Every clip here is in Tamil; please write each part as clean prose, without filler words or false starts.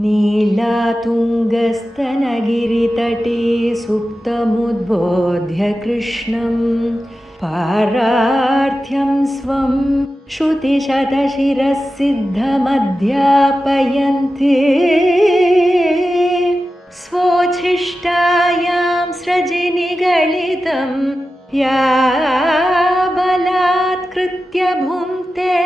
नीलातुङ्गस्तनगिरितटे सुप्तमुद्बोध्य कृष्णं पारार्थ्यं स्वं श्रुतिशतशिरः सिद्धमध्यापयन्ति स्वोच्छिष्टायां स्रजिनिगलितं या बलात्कृत्य भुङ्क्ते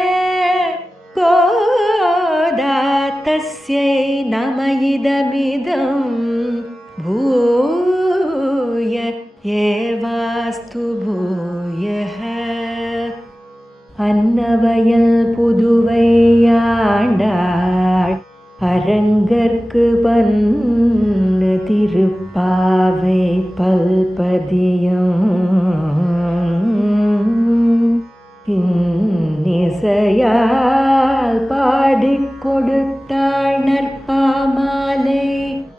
गोदा तस्यै नम इदमिदं भूय एवास्तु भूयः. அன்னவயல் புதுவையாண்டாள் அரங்கற்கு பன்னு திருப்பாவை பல்பதியம் இன்னிசையால் பாடிக் கொடுத்தாள் நற்பாமாலை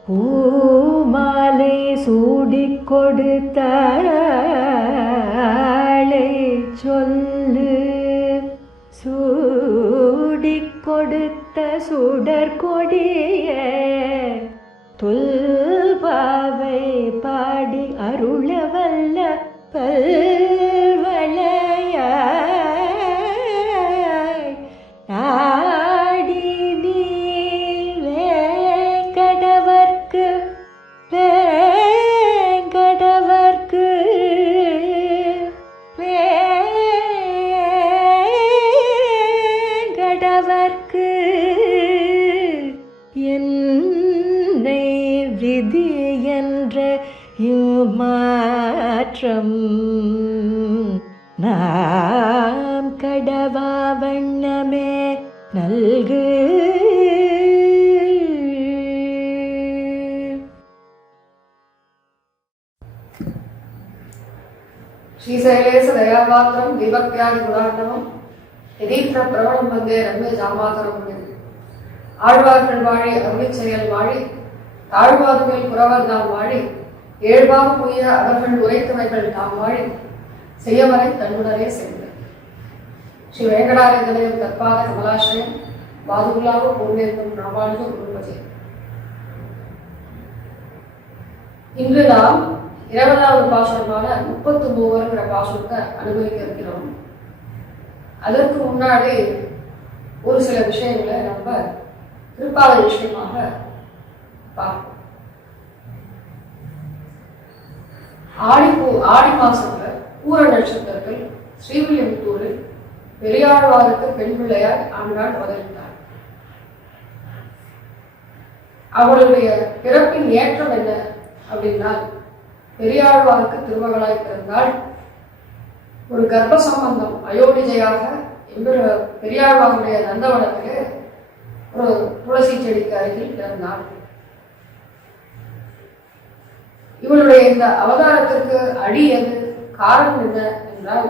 பூமாலை சூடிக் கொடுத்தாளை சொல்லு சூடிக் கொடுத்த சுடற்கொடிய தொல்பாவை பாடி அருளவல்ல பல்வளையாய் நாடி நீ வேங்கடவர்க்கு வேங்கடவர்க்கு வேங்கடவர்க்கு என்னை விதி என்ற மாற்றம் நாம் கடவா வண்ணமே நல்கு. ஸ்ரீசைலேச தயாபாத்திரம் தீபக்தியாதி குணாண்டவம் எதீந்திர பிரவணம் வந்தே ரம்ய ஜாமாதரம். ஆழ்வார்கள் வாழி அருளிச் செயல் வாழி தாழ்வாதுமையில் புறவர்தான் வாழி ஏழ்வாறு புரிய அவர்கள் உரைத்தவைகள் தாம் வாழி செய்யவரை தன்னுடனே சென்றேன். ஸ்ரீ வேங்கடாரங்கனையும் தற்பாத கமலாசிரியம் பாதுகுலாவோ பூர்ணேந்தும் ராமானுஜ குருபதி. இன்று நாம் 20வது பாசுரமான 33 பாசுரத்தை அனுபவிக்க இருக்கிறோம். அதற்கு முன்னாடி ஒரு சில விஷயங்களை நம்ம திருப்பாத விஷயமாக பார்ப்போம். ஆடி மாசத்துல பூர நட்சத்திரத்தில் ஸ்ரீவில்லிபுத்தூரில் பெரியாழ்வாருக்கு பெண் பிள்ளையார் ஆண்டாள் அவதரித்தார். அவளுடைய பிறப்பின் ஏற்றம் என்ன அப்படின்னா, பெரியாழ்வாருக்கு திருமகளாய் பிறந்தால் ஒரு கர்ப்ப சம்பந்தம் அயோனிஜையாக பெரியாழ்வாருடைய நந்தவனத்திலே ஒரு துளசி செடிக்கு அருகில் பிறந்தார். இவளுடைய இந்த அவதாரத்திற்கு அடி எது காரணம் என்ன என்றால்,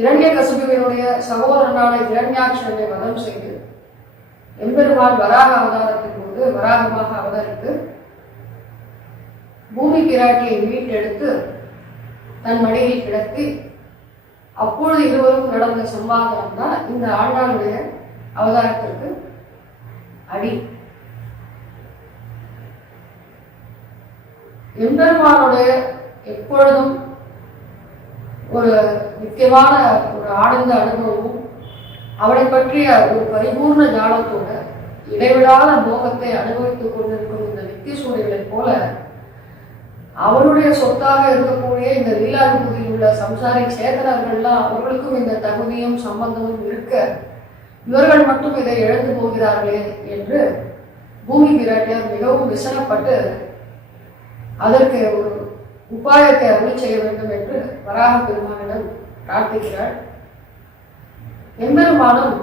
இரண்யகசிபுவினுடைய சகோதரனான இரண்யாட்சனை வதம் செய்து எம்பெருமான் வராக அவதாரத்தின் போது வராகமாக அவதரித்து பூமி பிராட்டியை மீட்டெடுத்து தன் மடியில் கிடத்தி அப்பொழுது இருவரும் நடந்த சம்பாதனம் தான் இந்த ஆண்டாளுடைய அவதாரத்திற்கு அடி. எம்பெருமானுடைய எப்பொழுதும் ஒரு முக்கியமான ஒரு ஆனந்த அனுபவமும் அவளை பற்றிய ஒரு பரிபூர்ண ஞானத்தோட இடைவிடாத மோகத்தை அனுபவித்துக் கொண்டிருக்கும் இந்த நித்திய சூரியர்களைப் போல அவருடைய சொத்தாக இருக்கக்கூடிய இந்த லீலாதிபதியில் உள்ள சம்சாரி சேதனர்கள்லாம் அவர்களுக்கும் இந்த தகுதியும் சம்பந்தமும் இருக்க இவர்கள் மட்டும் இதை இழந்து போகிறார்களே என்று பூமி பிராட்டியார் மிகவும் விசனப்பட்டு அதற்கு ஒரு உபாயத்தை அருளி செய்ய வேண்டும் என்று வராக பெருமானிடம் பிரார்த்திக்கிறாள். எம்பெருமானும்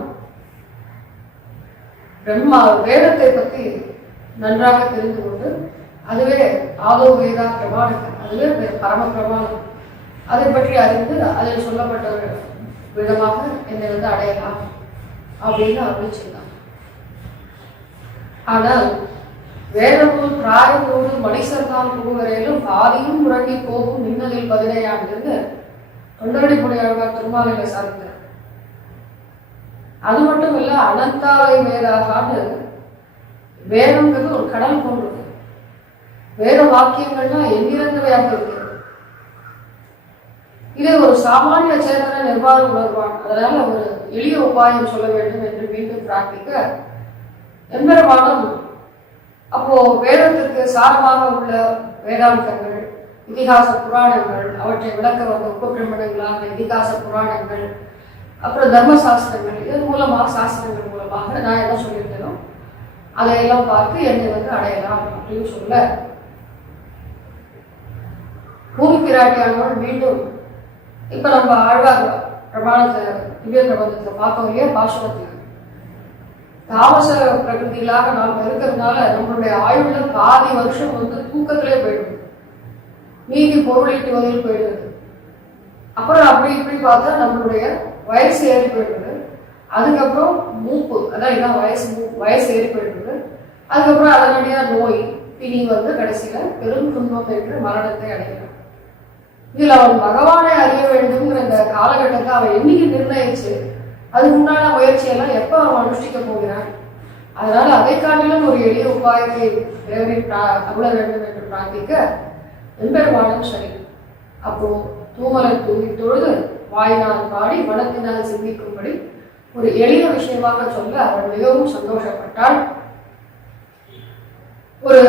பிரம்மா வேதத்தை பற்றி நன்றாக தெரிந்து கொண்டு அதுவே ஆதோ வேதா பிரமாணம், அதுவே பரம பிரமாணம், அதை பற்றி அறிந்து அதில் சொல்லப்பட்ட விதமாக என்னை அடையலாம் அப்படின்னு அருளி செய்தார். ஆனால் வேதநூல் பிராயத்தோடு மணிசர்தான் புகுவரையிலும் பாதியும் முழங்கி போகும் நின்னதில் 17 தொண்டரடிப்புடையாழ்வார் திருமாலையில சார்ந்தார். அது மட்டும் இல்ல, அனந்தாவை வேதாகான்னு வேதங்கிறது ஒரு கடல் போன்றது. வேத வாக்கியங்கள்னா எங்கிருந்தவையாக இருக்கிறது. இதை ஒரு சாமானிய சேதன நிர்வாகம் உணர்வான். அதனால ஒரு எளிய உபாயம் சொல்ல வேண்டும் என்று மீண்டும் பிரார்த்திக்க, எம்பெருமானும் அப்போ வேதத்திற்கு சாரமாக உள்ள வேதாந்தங்கள், இதிகாச புராணங்கள், அவற்றை விளக்க வந்த உபபிரமணங்களான இதிகாச புராணங்கள், அப்புறம் தர்மசாஸ்திரங்கள், இதன் மூலமாக சாஸ்திரங்கள் மூலமாக நான் என்ன சொல்லியிருக்கேனோ அதையெல்லாம் பார்த்து என்னை அடையலாம் அப்படின்னு சொல்ல, பூமி பிராட்டியானவள் மீண்டும் இப்ப நம்ம ஆழ்வார் பிரமாணத்தை திவ்ய பிரபந்தத்தை பார்த்தோம் இல்லையா, பாசுரத்தில் தாமச பிரகிருதியிலாக நாம் இருக்கிறதுனால நம்மளுடைய ஆயுள்ல பாதி வருஷம் தூக்கத்திலே போயிடுது, மீதி பொருளீட்டுவதில் போயிடுது. அப்புறம் அப்படி இப்படி பார்த்தா நம்மளுடைய வயசு ஏறி போயிடுது. அதுக்கப்புறம் மூப்பு, அதான் என்ன வயசு ஏறி போயிடுது. அதுக்கப்புறம் அதனுடைய நோய் பிணி கடைசியில பெரும் துன்பம் என்று மரணத்தை அடைகிறான். இதுல அவன் பகவானை அறிய வேண்டும்ங்கிற இந்த காலகட்டத்தை அவன் என்னைக்கு நிர்ணயிச்சு அதுக்கு உண்டான முயற்சியெல்லாம் எப்ப அவன் அனுஷ்டிக்க போகிறான். அதனால அதை காட்டிலும் ஒரு எளிய உபாயத்தை தேவரை அருள வேண்டும் என்று பிரார்த்திக்க, எம்பெருமானும் சரி. அப்போ தூமலை தூங்கி தொழுது வாயினால் பாடி மனத்தினால் சிந்திக்கும்படி ஒரு எளிய விஷயமாக சொல்ல அவள் மிகவும் சந்தோஷப்பட்டாள். ஒரு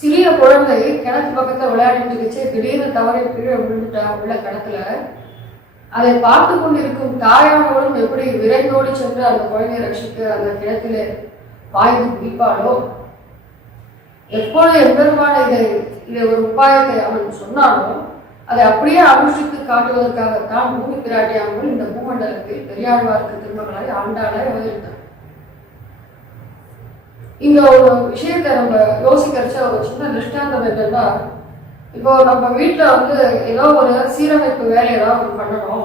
சிறிய குழந்தை கிணத்து பக்கத்துல விளையாடிட்டு இருந்துச்சு, திடீர்னு தவறி கீழே விழுந்துட்டா உள்ள கிணத்துல. அதை பார்த்து கொண்டிருக்கும் தாயானவளும் எப்படி விரைந்தோடி சென்று அந்த குழந்தையை ரட்சிக்க அந்த கிணத்திலே பாய்ந்து பிடிப்பாளோ, எப்பொழுது எம்பெருமான இதை ஒரு உபாயத்தை அவன் சொன்னானோ அதை அப்படியே அனுஷ்டித்து காட்டுவதற்காகத்தான் பூமி பிராட்டியானவள் இந்த பூமண்டலத்தில் பெரியாழ்வாருக்கு திருமகளாய் ஆண்டாளாய் அவதரித்தார். இங்க ஒரு விஷயத்தை நம்ம யோசிக்கிறச்ச ஒரு சின்ன திருஷ்டாந்தம் என்னன்னா, இப்போ நம்ம வீட்டுல ஏதோ ஒரு சீரமைப்பு வேலை ஏதாவது பண்ணணும்,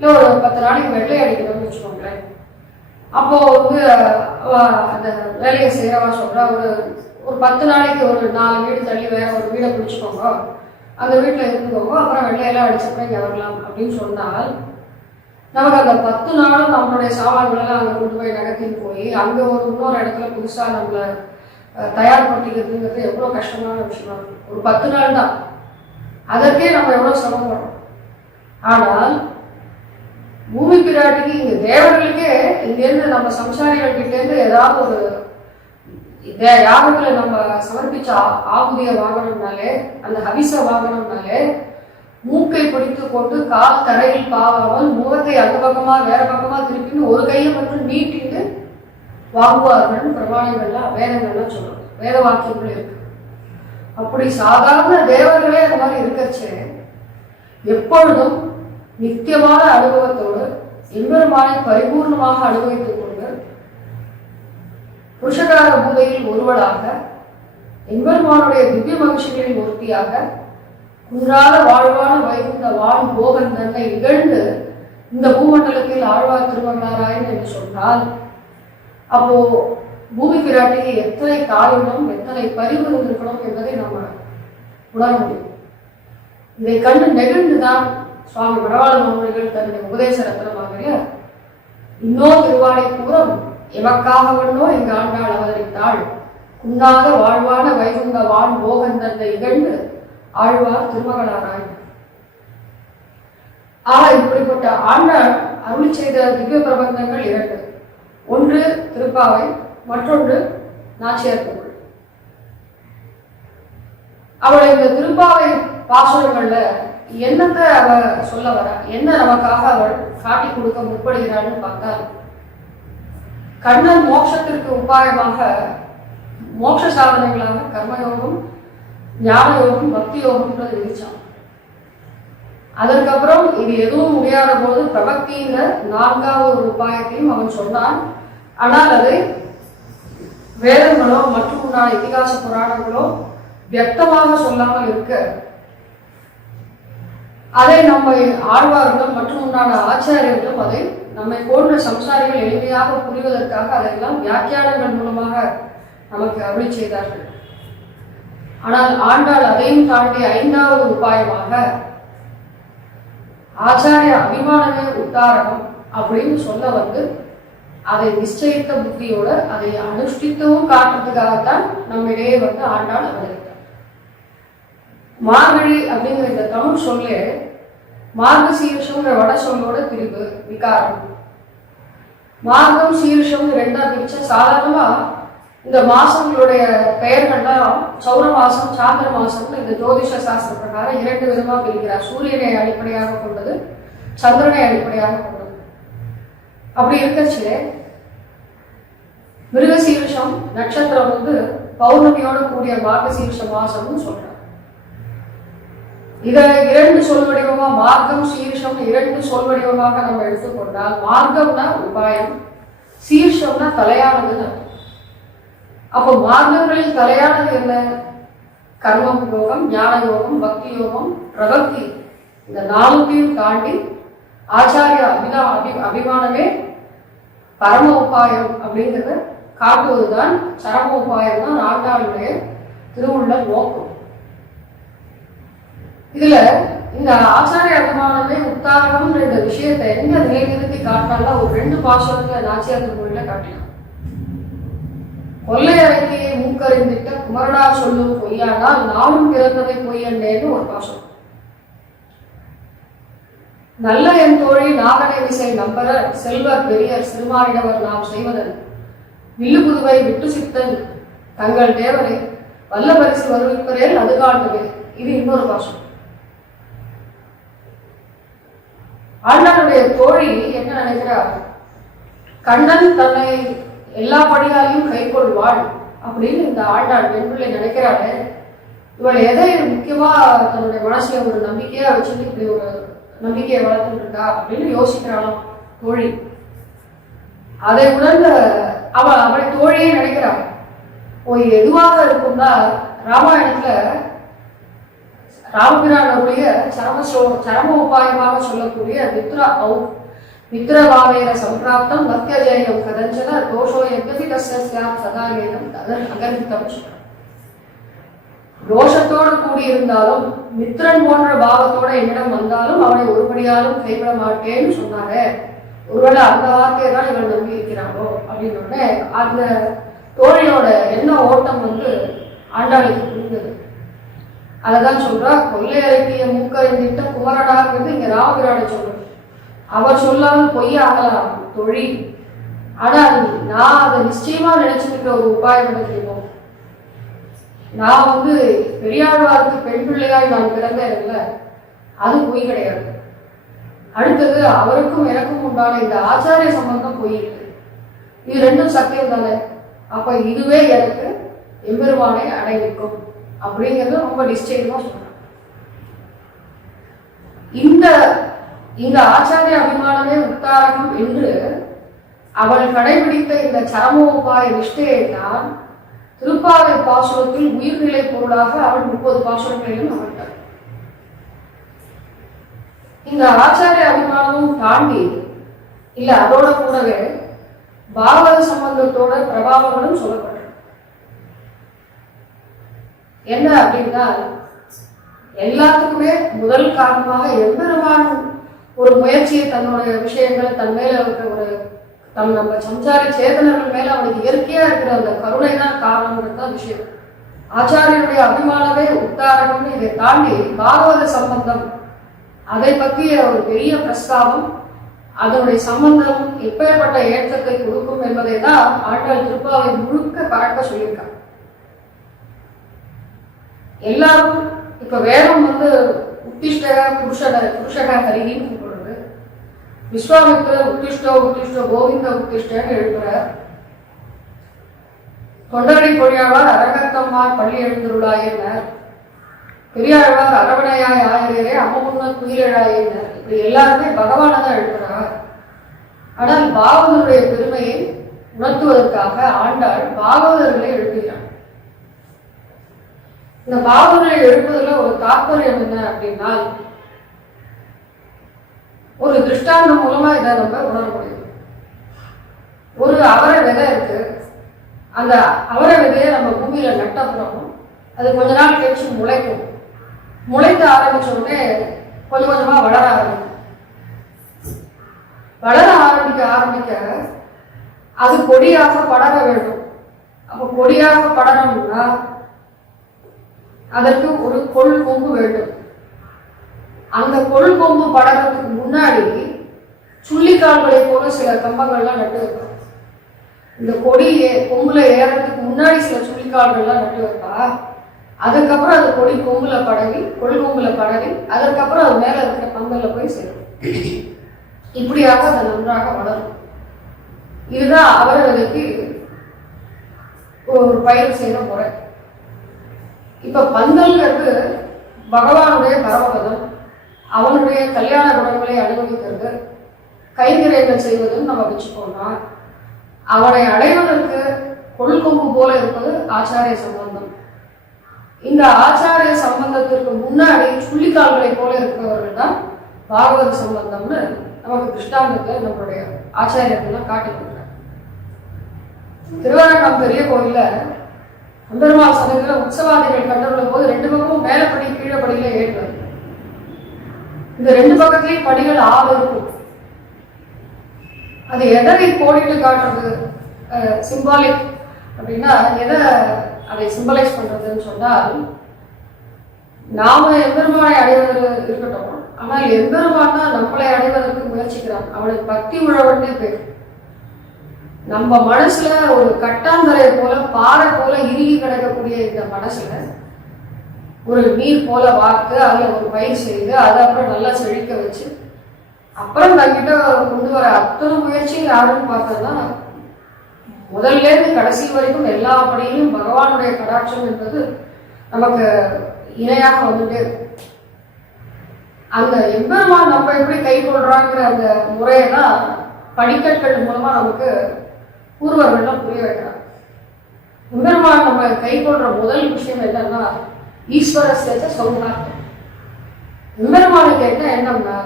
இல்லை ஒரு 10 நாளைக்கு வெள்ளை அடிக்கணும்னு வச்சுக்கோங்களேன். அப்போ அந்த வேலையை செய்யறவா சொல்ற ஒரு 10 நாளைக்கு ஒரு 4 வீடு தள்ளி வேற ஒரு வீடை பிடிச்சுக்கோங்க, அந்த வீட்டுல இருந்துக்கோங்க, அப்புறம் வெள்ளையெல்லாம் அடிச்சப்ப இங்க வரலாம் அப்படின்னு சொன்னால், நமக்கு அந்த 10 நாளும் நம்மளுடைய சாமான்களெல்லாம் அங்கே கொண்டு போய் நகர்த்தின்னு போய் அங்கே இன்னொரு இடத்துல புதுசாக நம்மளை தயார்படுத்திக்கிறதுங்கிறது எவ்வளோ கஷ்டமான விஷயமா இருக்கும். ஒரு 10 நாள் தான், அதற்கே நம்ம எவ்வளோ சிரமப்படுறோம். ஆனால் பூமி பிராட்டிக்கு இங்கே தேவர்களுக்கே இங்கேருந்து நம்ம சம்சாரிகள் கிட்டேருந்து ஏதாவது ஒரு யாகத்துல நம்ம சமர்ப்பிச்ச ஆகுதியை வாங்கணும்னாலே, அந்த ஹவிச வாங்கணும்னாலே மூக்கை பிடித்து கொண்டு கால் தரையில் பாவாமல் முகத்தை அந்த பக்கமா வேற பக்கமா திருப்பின்னு ஒரு கையை மட்டும் நீட்டிட்டு வாங்குவார்கள். பிரமாணங்கள்லாம் வேதங்கள்லாம் சொல்றது, வேத வாக்கியங்கள் இருக்கு. அப்படி சாதாரண தேவர்களே அந்த மாதிரி இருக்கச்சு எப்பொழுதும் நித்தியமான அனுபவத்தோடு எம்பெருமானை பரிபூர்ணமாக அனுபவித்துக் கொண்டு புருஷகார பூதையில் ஒருவளாக எம்பெருமானுடைய திவ்ய மகிழ்ச்சிகளின் ஒருத்தியாக குன்றாத வாழ்வான வைகுந்த வாழ் போகன் தன்னை இகழ்ந்து இந்த பூமண்டலத்தில் ஆழ்வார் திருமகனாராயன் என்று சொன்னால், அப்போ பூமி பிராட்டிக்கு எத்தனை காரணம் எத்தனை பரிவு இருந்திருக்கணும் என்பதை நம்ம உணர முடியும். இதை கண்டு நெகிழ்ந்துதான் சுவாமி மணவாள மாமுனிகள் தன்னுடைய உபதேச ரத்னமாக இன்னொரு திருவாடை கூறம் எமக்காகவனோ எங்க ஆண்டாள் அவதரித்தாள், குன்னாத வாழ்வான வைகுந்த வாழ் போகன் தன்னை இகழ்ந்து ஆழ்வார் திருமகனாராயன். இப்படிப்பட்ட ஆண்டாள் அருளி செய்த திவ்ய பிரபந்தங்கள் 2. ஒன்று திருப்பாவை, மற்றொன்று நாச்சியார் புகழ். அவளை இந்த திருப்பாவை பாசுரங்கள்ல என்னத்தை அவ சொல்ல வர, என்ன நமக்காக அவள் காட்டி கொடுக்க முற்படுகிறாள்னு பார்த்தால், கண்ணன் மோட்சத்திற்கு உபாயமாக மோட்ச சாதனைகளாக கர்மயோகம், ஞான யோகம், பக்தி யோகம்ன்றது விதிச்சான். அதற்கப்புறம் இது எதுவும் முடியாத போது பிரபக்திங்கிற 4வது ஒரு உபாயத்தையும் அவன் சொன்னான். ஆனால் அதை வேதங்களோ மற்றும் உண்டான இதிகாச புராணங்களோ வியக்தமாக சொல்லாமல் இருக்க, அதை நம்ம ஆழ்வார்களும் மற்றும் உண்டான ஆச்சாரியர்களும் அதை நம்மை போன்ற சம்சாரிகள் எளிமையாக புரிவதற்காக அதையெல்லாம் வியாக்கியானங்கள் மூலமாக நமக்கு அருளி செய்தார்கள். ஆனால் ஆண்டாள் அதையும் தாண்டி 5வது உபாயமாக ஆச்சாரிய அபிமானமே உத்தாரணம் அப்படின்னு சொல்ல அதை நிச்சயித்த புத்தியோட அதை அனுஷ்டித்தும் காட்டுறதுக்காகத்தான் நம்மிடையே ஆண்டாள் அவதரித்தார். மார்கழி அப்படிங்கிற இந்த தமிழ் சொல்லு மார்க சீர்ஷம்ங்கிற வட சொல்லோட பிரிவு விகாரம். மார்க்கம் சீர்ஷம் ரெண்டா பிரிச்சா சாதாரணமா இந்த மாசங்களுடைய பெயர்கள்லாம் சௌர மாசம் சாந்திர மாசம் இந்த ஜோதிஷ சாஸ்திர பிரகாரம் 2 விதமா பிரிக்கிறார். சூரியனை அடிப்படையாக கொண்டது, சந்திரனை அடிப்படையாக கொண்டது. அப்படி இருக்கச்சு மிருகசீர்ஷம் நட்சத்திரம் பௌர்ணமியோட கூடிய மார்கசீர்ஷ மாசம்னு சொல்றாங்க. இதை 2 சொல் வடிவமா மார்க்கம் சீர்ஷம் 2 சொல் வடிவமாக நம்ம எடுத்துக்கொண்டால் மார்க்கம்னா உபாயம், சீர்ஷம்னா தலையானதுன்னு. அப்போ மார்க்கங்களில் தலையானது என்ன? கர்மம் யோகம், ஞான யோகம், பக்தி யோகம், பிரபக்தி. இந்த 4த்தையும் தாண்டி ஆச்சாரிய அபிமானமே பரம உபாயம் அப்படிங்கிறத காட்டுவதுதான் சரம உபாயம் தான் ஆண்டாளுடைய திருவுள்ள நோக்கம். இதுல இந்த ஆச்சாரிய அபிமானமே உத்தாரகம்ன்ற இந்த விஷயத்தை எங்க நிலைநிறுத்தி காட்டினால ஒரு 2 பாசுரத்துல நாச்சியார் திருமொழியில காட்டலாம். கொள்ளை அறைக்கையை மூக்கறிந்திட்ட குமரடா சொல்லும் பொய்யானால் நானும் பிறந்ததை பொய்யன்னேன்னு ஒரு பாசுரம். நல்ல என் தோழி நாகனை விசை நம்பர செல்வர் பெரியர் சிறுமாறினவர் நாம் செய்வதன் வில்லு புதுவை விட்டு சித்தன் தங்கள் தேவரை வல்ல பரிசு வருவிப்பரேல் அது காட்டுவே. இது இன்னொரு பாசுரம். ஆண்டாளுடைய தோழி என்ன நினைக்கிறார்? கண்ணன் தன்னை எல்லா படியாலையும் கை கொள்வாள் அப்படின்னு இந்த ஆண்டாள் பெண்பிள்ளை நினைக்கிறாரு. இவள் எதை முக்கியமா தன்னுடைய மனசுல ஒரு நம்பிக்கையா வச்சுட்டு இப்படி ஒரு நம்பிக்கையை வளர்த்துட்டு இருக்கா அப்படின்னு யோசிக்கிறாளாம் தோழி. அதை உணர்ந்த அவளை தோழியே நினைக்கிறாள். எதுவாக இருக்கும்னா ராமாயணத்துல ராமபிரானுடைய சரம உபாயமாக சொல்லக்கூடிய மித்ரபாவேன சம்பிராப்தம் மத்தியஜயம் கதஞ்சன தோஷோ எத்தபி தஸ்யாத் சதாயேனம் அகர்ஹிதம். தோஷத்தோடு கூடியிருந்தாலும் மித்ரன் போன்ற பாவத்தோட என்னிடம் வந்தாலும் அவனை ஒருபடியாலும் கைவிட மாட்டேன்னு சொன்னாரு. ஒருவேளை அந்த வார்த்தையை தான் இவன் நம்பி இருக்கிறானோ அப்படின்னு அந்த தோழியோட என்ன ஓட்டம் ஆண்டாளுக்கு புரிந்தது. அதைதான் சொல்றா. கொள்ளை அறைக்கிய மூக்கறிந்திட்ட குமரனாங்கிறது இங்க ராமபிரானை சொல்றது. அவர் சொல்லாமல் பொய்யாகலாம் தொழி. ஆனால் நான் அதை நிச்சயமா நினைச்சிருக்கிற ஒரு உபாயம் என்ன தெரியும்? நான் பெரியாழ்வாருக்கு பெண் பிள்ளையாய் நான் பிறந்தேன்ல, அது பொய் கிடையாது. அடுத்தது அவருக்கும் எனக்கும் உண்டான இந்த ஆச்சாரிய சம்பந்தம் பொய் இருக்கு. இது 2ம் சத்தியம் தானே. அப்ப இதுவே எனக்கு எம்பெருமானை அடைவிக்கும் அப்படிங்கிறது ரொம்ப நிச்சயமா சொல்றாங்க. இந்த ஆச்சாரிய அபிமானமே உத்தாரகம் என்று அவள் கடைபிடித்த இந்த சரமோபாய நிஷ்டையை தான் திருப்பாவை பாசுரத்தில் உயிர்நிலை பொருளாக அவள் 30 பாசுரங்களிலும் அமைத்தாள். இந்த ஆச்சாரிய அபிமானமும் தாண்டி இல்ல அதோட கூடவே பாகவத சம்பந்தத்தோட பிரபாவங்களும் சொல்லப்பட்டது. என்ன அப்படின்னா எல்லாத்துக்குமே முதல் காரணமாக எம்பெருமான் ஒரு முயற்சியை தன்னுடைய விஷயங்களை தன் மேல ஒரு நம்ம சம்சாரி சேதனர்கள் மேல அவனுக்கு இயற்கையா இருக்கிற அந்த கருணை தான் காரணம்ன்றது தான் விஷயம். ஆச்சாரியனுடைய அபிமானமே உத்தாரணம்னு இதை தாண்டி பாகவத சம்பந்தம் அதை பற்றிய ஒரு பெரிய பிரஸ்தாபம், அதனுடைய சம்பந்தம் எப்பேற்பட்ட ஏற்றத்தை கொடுக்கும் என்பதை தான் ஆண்டாள் திருப்பாவை முழுக்க கரெக்டா சொல்லியிருக்காங்க. எல்லாரும் இப்ப வேதம் உத்திஷ்ட புருஷக ஹரின்னு கூப்பிடுறது. விஸ்வாமித்திரர் உத்திஷ்ட கோவிந்த உத்திஷ்டன்னு எழுதுறார். தொண்டரடி பொழியாழ்வார் அரங்கத்தம்மார் பள்ளி எழுந்துள்ளாயினர். பெரியாழ்வார் அரவணையாய் ஆயிரே அம்மமுன்ன துயிலாயினர். இப்படி எல்லாருமே பகவானை தான் எழுதுறார். ஆனால் பாகவதருடைய பெருமையை உணர்த்துவதற்காக ஆண்டாள் பாகவதர்களை எழுதுகிறார். இந்த பாகவதரை எழுப்புவதில் ஒரு தாற்பயம் என்ன அப்படின்னா, ஒரு திருஷ்டாந்தம் மூலமா இதை நம்ம உணர முடியும். ஒரு அவரை விதை இருக்கு. அந்த அவரை விதையை நம்ம பூமியில நட்டப்புறம் அது கொஞ்ச நாள் கழிச்சு முளைக்கும். முளைக்க ஆரம்பிச்ச உடனே கொஞ்சம் கொஞ்சமா வளர ஆரம்பிக்கும். வளர ஆரம்பிக்க அது கொடியாக படர வேண்டும். அப்போ கொடியாக படரணும்னா அதற்கு ஒரு கொள் கொம்பு வேண்டும். அந்த கொள் கொம்பு படறதுக்கு முன்னாடி சுள்ளிக்கால்களை போல சில கம்பங்கள்லாம் நட்டு வைப்பா. இந்த கொடி கொம்புல ஏறதுக்கு முன்னாடி சில சுள்ளிக்கால்கள்லாம் நட்டு வைப்பா. அதுக்கப்புறம் அது கொடி கொம்புல படவி கொள் கொம்புல படவி அதற்கப்புறம் அது மேல இருக்கிற பந்தல்ல போய் சேரும். இப்படியாக அது நன்றாக வளரும். இதுதான் அவர்களுக்கு ஒரு பயிர் செய்யற முறை. இப்ப பந்தல்ங்கிறது பகவானுடைய பரமபதம், அவனுடைய கல்யாண குணங்களை அனுபவிக்கிறது, கைவினைகள் செய்வதுன்னு நம்ம வச்சுக்கோனா, அவனை அடைவதற்கு கொள்கொம்பு போல இருப்பது ஆச்சாரிய சம்பந்தம். இந்த ஆச்சாரிய சம்பந்தத்திற்கு முன்னாடி சுள்ளிக்கால்களை போல இருக்கிறவர்கள் தான் பாகவத சம்பந்தம்னு நமக்கு கிருஷ்ணாந்தத்தை நம்மளுடைய ஆச்சாரியர்கள்லாம் காட்டி கொடுக்குறாங்க. திருவரங்கம் பெரிய கோயில்ல அம்பெருமாள் சமயத்துல உற்சவாதிகள் கண்டுள்ள போது 2 பக்கமும் மேலப்படி கீழப்படியில ஏறுவார். இந்த 2 பக்கத்திலையும் படிகள் 6 இருக்கும். அது எதை கோடிட்டு காட்டுறது, சிம்பாலிக் அப்படின்னா எதை அதை சிம்பலைஸ் பண்றதுன்னு சொன்னால், நாம எம்பெருமானை அடைவது இருக்கட்டும், ஆனால் எம்பெருமான் தான் நம்மளை அடைவதற்கு முயற்சிக்கிறான். அவனுக்கு பக்தி உழவன்னே பேர். நம்ம மனசுல ஒரு கட்டாந்தரை போல பாறை போல இறுகி கிடக்கக்கூடிய இந்த மனசுல ஒரு நீர் போல வார்த்து அதுல ஒரு பயிர் செய்து அதை அப்புறம் நல்லா செழிக்க வச்சு அப்புறம் தங்கிட்ட கொண்டு வர அத்தனை முயற்சியும் யாருன்னு பார்த்தோம்னா, முதல்ல இருந்து கடைசி வரைக்கும் எல்லா படியிலும் பகவானுடைய கடாட்சம் என்பது நமக்கு இணையாக வந்துட்டே இருக்கும். அந்த எம்பெருமான் நம்ம எப்படி கை கொள்றாங்கிற அந்த முறையெல்லாம் படிக்கற்கள் மூலமா நமக்கு பூர்வர்கள்லாம் புரிய வைக்கிறாங்க. எம்பெருமான் நம்ம கை கொள்ற முதல் விஷயம் என்னன்னா, ஈஸ்வர சேச்ச சௌகார்த்தம். எம்பெருமானுக்கு என்ன எண்ணம்னா,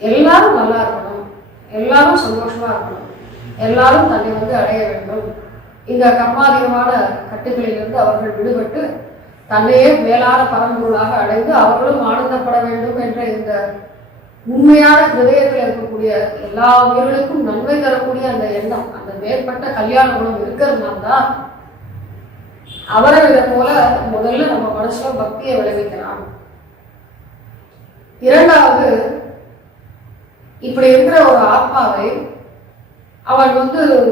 எல்லாரும் நல்லா இருக்கணும், எல்லாரும் சந்தோஷமா இருக்கணும், எல்லாரும் தன்னை அடைய வேண்டும். இந்த கர்மாதீனமான கட்டுகளிலிருந்து அவர்கள் விடுபட்டு தன்னையே மேலான பரம்பொருளாக அடைந்து அவர்களும் ஆனந்தப்பட வேண்டும் என்ற இந்த உண்மையான ஹிருதயத்தில் இருக்கக்கூடிய எல்லா உயிர்களுக்கும் நன்மை தரக்கூடிய அந்த எண்ணம், அந்த மேற்பட்ட கல்யாண குணம் இருக்கிறதுனால தான் அவரை இதை போல முதல்ல நம்ம மனசுல பக்தியை விளைவிக்கிறான். இரண்டாவது, இப்படி இருக்கிற ஒரு ஆத்மாவை அவன்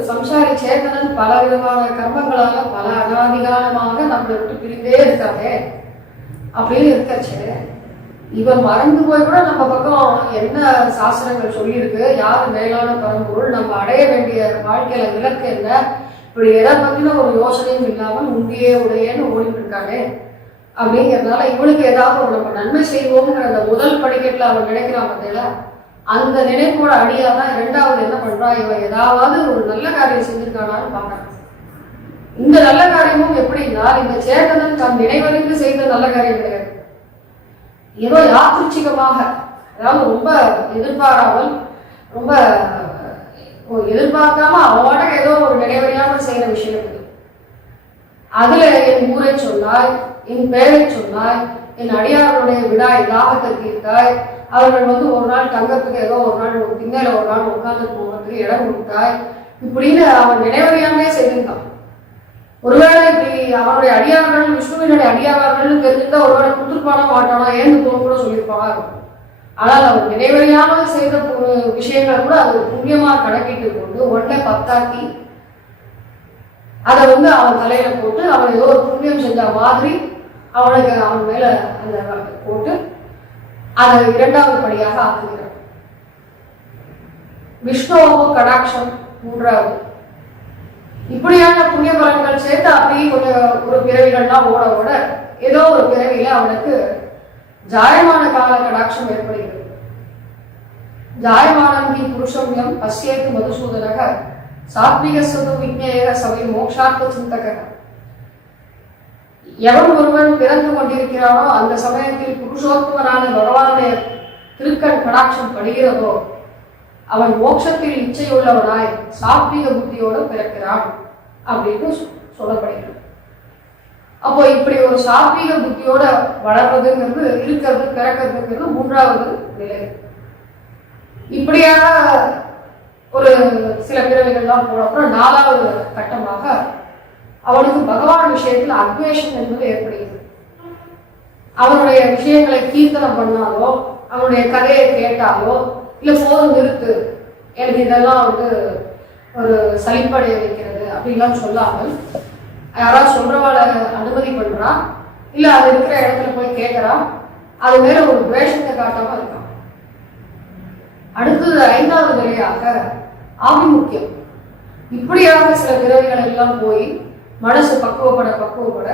சம்சாரி சேத்தனன் பல விதமான கர்மங்களால பல அனாதிகாலமாக நம்மளை விட்டு பிரிந்தே இருக்காங்க. அப்படின்னு இருக்கச்சு இவன் மறந்து போய் கூட நம்ம பக்கம் என்ன சாஸ்திரங்கள் சொல்லியிருக்கு, யாரு மேலான பரம்பொருள், நம்ம அடைய வேண்டிய வாழ்க்கையில இலக்கு என்ன, இப்படி எதை பத்தின ஒரு யோசனையும் இல்லாமல் உண்டியே உடையன்னு ஓடிட்டு இருக்காங்க. அப்படிங்கிறதுனால இவனுக்கு ஏதாவது ஒரு நம்ம நன்மை செய்வோங்கிற அந்த முதல் படிக்கட்டுல அவன் நினைக்கிறான் பார்த்தீங்களா, அந்த நினைப்போட அடியாதான் இரண்டாவது என்ன பண்றா, இவன் ஏதாவது ஒரு நல்ல காரியம் செஞ்சிருக்கானான்னு பாக்குறான். இந்த நல்ல காரியமும் எப்படின்னா, இந்த சேதனன் தன் நினைவறிந்து செய்த நல்ல காரியம் கிடையாது. ஏதோ யாத்திருச்சிகமாக, அதாவது ரொம்ப எதிர்பாராமல், ரொம்ப எதிர்பார்க்காம அவனோட ஏதோ ஒரு நினைவறியாமல் செய்யற விஷயம் இருக்குது. அதுல என் ஊரை சொன்னாய், என் பெயரை சொன்னாய், என் அடியார்களுடைய விடாய் தாகத்தை தீர்த்தாய், அவர்கள் ஒரு நாள் தங்கத்துக்கு ஏதோ ஒரு நாள் திண்ணையில ஒரு நாள் உட்கார்ந்து போகிறதுக்கு இடம் கொடுத்தாய், இப்படின்னு அவன் நினைவறியாமே செய்திருந்தான். ஒருவேளை இப்படி அவனுடைய அடியார்கள் விஷ்ணுவினுடைய அடியார்கள் தெரிஞ்சிருந்தா ஒருவேளை கொடுத்துருப்பானா மாட்டானா ஏந்து போக கூட சொல்லியிருப்பானா இருக்கும். ஆனால் அவன் நினைவறியாமல் செய்த ஒரு விஷயங்களை கூட அது புண்ணியமா கணக்கிட்டு கொண்டு ஒன்றை 10ஆக்கி அதை அவன் தலையில போட்டு அவன் ஏதோ ஒரு புண்ணியம் செஞ்ச மாதிரி அவனுக்கு அவன் மேல அந்த போட்டு அதை இரண்டாவது படியாக ஆக்குகிறான். விஷ்ணுவோ கடாட்சம் மூன்றாவது. இப்படியான புண்ணிய பலன்கள் சேர்த்து அப்படியே கொஞ்சம் ஒரு பிறவிகள்லாம் ஓட ஓட ஏதோ ஒரு பிறவியில அவனுக்கு ஜாயமான கால கடாட்சம் ஏற்படுகிறது. ஜாயமானங்கி புருஷம்யம் பசியேத்து மதுசூதனக சாத்விக சது விஜ்ஞேய சபை மோக்ஷார்த்த சிந்தக. எவன் ஒருவன் பிறந்து கொண்டிருக்கிறானோ அந்த சமயத்தில் புருஷோத்தமனான பகவானுடைய திருக்கண் கடாட்சம் படுகிறதோ அவன் மோட்சத்தில் இச்சையுள்ளவனாய் சாத்விக புத்தியோடு பிறக்கிறான் அப்படின்னு சொல்லப்படுகிறது. அப்போ இப்படி ஒரு சாத்விக புத்தியோட வளர்றதுங்கிறது, இருக்கிறது, பிறக்கிறதுங்கிறது மூன்றாவது நிலை. இப்படியாக ஒரு சில பிறவிகள்லாம் போன அப்புறம் 4வது கட்டமாக அவனுக்கு பகவான் விஷயத்தில் அத்வேஷம் என்பது ஏற்படுகிறது. அவனுடைய விஷயங்களை கீர்த்தனம் பண்ணாலோ, அவனுடைய கதையை கேட்டாலோ, இல்லை போதும் நிறுத்து, எனக்கு இதெல்லாம் ஒரு சலிப்படைய வைக்கிறது அப்படின்லாம் சொல்லாமல், யாராவது சொல்றவாளை அனுமதி பண்றா, இல்லை அது இருக்கிற இடத்துல போய் கேட்கறா, அது மேல ஒரு துவேஷத்தை காட்டாம இருக்கான். அடுத்தது 5வது நிலையாக ஆபிமுக்கியம். இப்படியாக சில பிறவிகள் எல்லாம் போய் மனசு பக்குவப்பட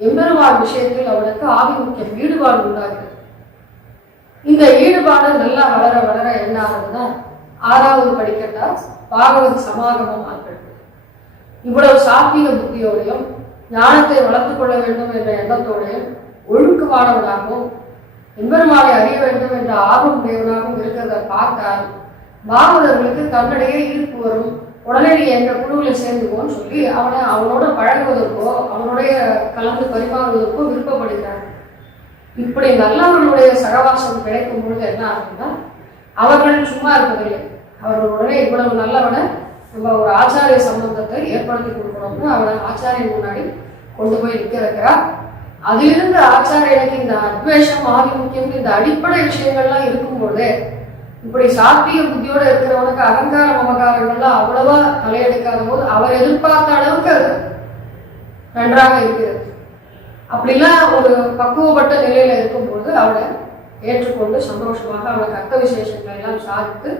எம்பெருமான் விஷயத்தில் அவனுக்கு ஆபிமுக்கியம், ஈடுபாடு உண்டாகிறது. இந்த ஈடுபாடு நல்லா வளர வளர என்ன ஆகுதுன்னா 6வது படிக்கிறதா பாகவத சமாகமம் ஆகிறது. இவ்வளவு சாத்வீக புத்தியோடையும் ஞானத்தை வளர்த்துக் கொள்ள வேண்டும் என்ற எண்ணத்தோடையும் ஒழுக்கமானவனாகவும் எம்பெருமானை அறிய வேண்டும் என்ற ஆர்வம் உடையவனாகவும் இருக்கிறத பார்த்தால் பாகவதர்களுக்கு தன்னிடையே ஈர்ப்பு வரும். உடனே நீ எங்க குழுவில் சேர்ந்துவோன்னு சொல்லி அவனோட பழகுவதற்கோ அவனுடைய கலந்து பரிமாறுவதற்கோ விருப்பப்படுகிறார். இப்படி நல்லவர்களுடைய சகவாசம் கிடைக்கும் பொழுது என்ன ஆகுதுன்னா அவர்கள் சும்மா இருப்பதில்லை. அவர்களுடனே இவ்வளவு நல்லவனை நம்ம ஒரு ஆச்சாரிய சம்பந்தத்தை ஏற்படுத்தி கொடுக்கணும்னு அவனை ஆச்சாரியன் முன்னாடி கொண்டு போய் நிற்க வைக்கிறார். அதிலிருந்து ஆச்சாரியனுக்கு இந்த அத்வேஷம் ஆதிமுக்கியம் இந்த அடிப்படை விஷயங்கள்லாம் இருக்கும்போது இப்படி சாத்வீக புத்தியோடு இருக்கிறவனுக்கு அகங்கார மமகாரங்கள்லாம் அவ்வளவா தலையெடுக்காத போது அவர் எதிர்பார்த்த அளவுக்கு அது நன்றாக இருக்கிறது. அப்படிலாம் ஒரு பக்குவப்பட்ட நிலையில இருக்கும்போது அவனை ஏற்றுக்கொண்டு சந்தோஷமாக அவனுக்கு அர்த்த விசேஷங்களை எல்லாம் சாதித்து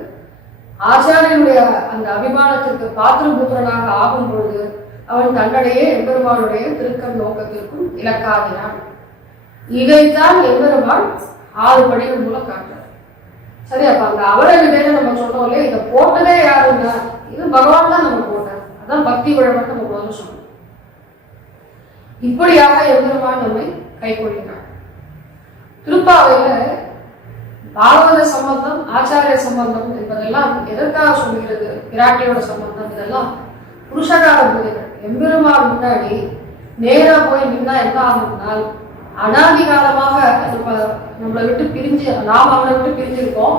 ஆச்சாரியனுடைய அந்த அபிமானத்திற்கு பாத்திரபுத்திரனாக ஆகும் பொழுது அவன் தன்னிடையே எம்பெருமானுடைய திருக்கண் நோக்கத்திற்கும் இலக்காகிறான். இதைத்தான் எம்பெருமான் 6 படிகள் மூலம் காட்டுறார். சரி, அப்ப அந்த அவரை விதையில நம்ம சொன்னோம் இல்லையா, இதை போட்டதே யாருன்னா இது பகவான் தான் நம்ம போட்டார். அதான் பக்தி வழிபாடு நம்ம முதல்ல சொன்னோம். இப்படியாக எம்பெருமான் நம்மை கை கொள்கிறான். திருப்பாவையில பாகவத சம்பந்தம் ஆச்சாரிய சம்பந்தம் என்பதெல்லாம் எதற்காக சொல்கிறது? பிராட்டியோட சம்பந்தம் இதெல்லாம் புருஷகார பூதைகள். எம்பெருமான் முன்னாடி நேரா போய் நின்னா என்ன ஆகும்னால் அனாதி காலமாக நம்மளை விட்டு பிரிஞ்சு நாம் அவனை விட்டு பிரிஞ்சிருக்கோம்,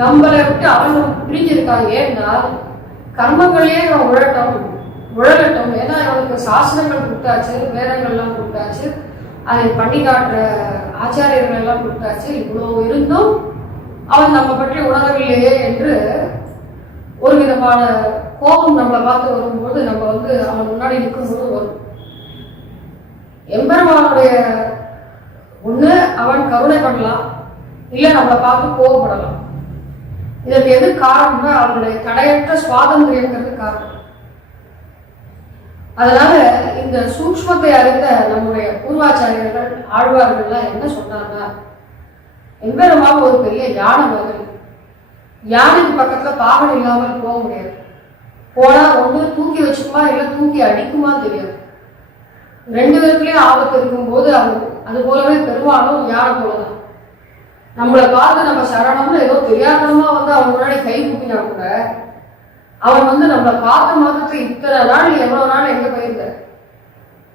நம்மளை விட்டு அவன் பிரிஞ்சிருக்காங்க. ஏன்னா கர்மங்களையே நம்ம உழலட்டும். ஏன்னா அவனுக்கு சாஸ்திரங்கள் கொடுத்தாச்சு, வேதங்கள்லாம் கொடுத்தாச்சு, அதை பண்ணி காட்டுற ஆச்சாரியர்கள் எல்லாம் கொடுத்தாச்சு. இவ்வளவு இருந்தும் அவன் நம்ம பற்றி உணரவில்லையே என்று ஒரு விதமான கோபம் நம்மளை பார்த்து வரும்போது நம்ம அவன் முன்னாடி நிற்கும்போது வரும். எம்பெருமானுடைய ஒண்ணு அவன் கருணை பண்ணலாம், இல்லை நம்மளை பார்த்து கோபப்படலாம். இதற்கு எது காரணம்னா அவனுடைய தடையற்ற சுவாதந்திரியங்கிறது காரணம். அதனால இந்த சூக்ஷ்மத்தை அறிந்த நம்முடைய பூர்வாச்சாரியர்கள் ஆழ்வார்கள்லாம் என்ன சொன்னாங்கன்னா, எம்பெருமான் ஒரு பெரிய யானை மாதிரி. யானைக்கு பக்கத்துல பாகன் இல்லாமல் போக முடியாது. போனா ஒன்று தூக்கி வச்சுக்குமா, இல்லை தூக்கி அடிக்குமா தெரியாது. 2 பேருக்குலயும் ஆபத்து இருக்கும் போது அது போலவே பெருமாளும் யானை போலதான். நம்மளை பார்த்து நம்ம சரணம்னு ஏதோ தெரியாதனமா அவன் முன்னாடி கை கூப்பினா கூட அவன் நம்மளை பார்த்த மாத்திரத்தை இத்தனை நாள் எவ்வளவு நாள் எங்க போயிருந்த,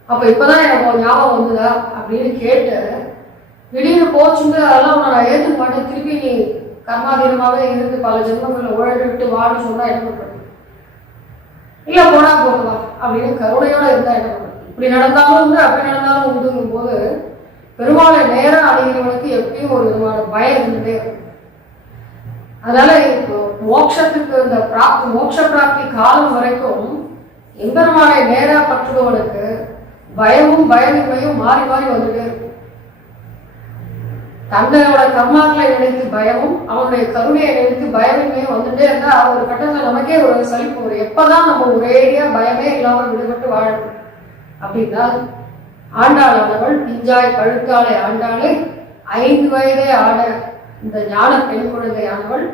அப்ப இப்பதான் எனக்கு ஞாபகம் வந்துதா அப்படின்னு கேட்டு திடீர்னு போச்சுங்க, அதெல்லாம் நான் ஏற்றுக்க மாட்டேன், திருப்பி நீ கர்மாதீனமாவே இருந்து பல ஜென்மங்களை உழவிட்டு வான்னு சொன்னா என்ன பண்றது? இல்ல போனா போகலாம் அப்படின்னு கருணையோட இருந்தா என்ன பண்றது? இப்படி நடந்தாலும் உண்டு, அப்படி நடந்தாலும் உண்டுங்கும் போது பெருமாளை நேரம் அடைகிறவனுக்கு எப்பயும் ஒரு விதமான பயம் இருந்துட்டே இருக்கும். அதனால இப்போ மோட்சத்துக்கு இந்த மோட்ச பிராப்தி காலம் வரைக்கும் எம்பெருமானை நேரா பற்றுபவனுக்கு பயமும் பயமின்மையும் மாறி மாறி வந்துட்டே இருக்கும். தன்னோட கர்மாக்களை நினைத்து பயமும் அவனுடைய கருணையை நினைத்து பயமின்மையும் வந்துட்டே இருந்தா ஒரு கட்டத்துல நமக்கே ஒரு சலிப்பு வரும். எப்பதான் நம்ம ஒரேடியா பயமே இல்லாமல் விடுபட்டு வாழணும் அப்படின்னா, ஆண்டாளானவள் பிஞ்சாய் பழுத்தாளை ஆண்டாளை 5 வயதே ஆட இந்த ஞான பெண் குழந்தை ஆனவள்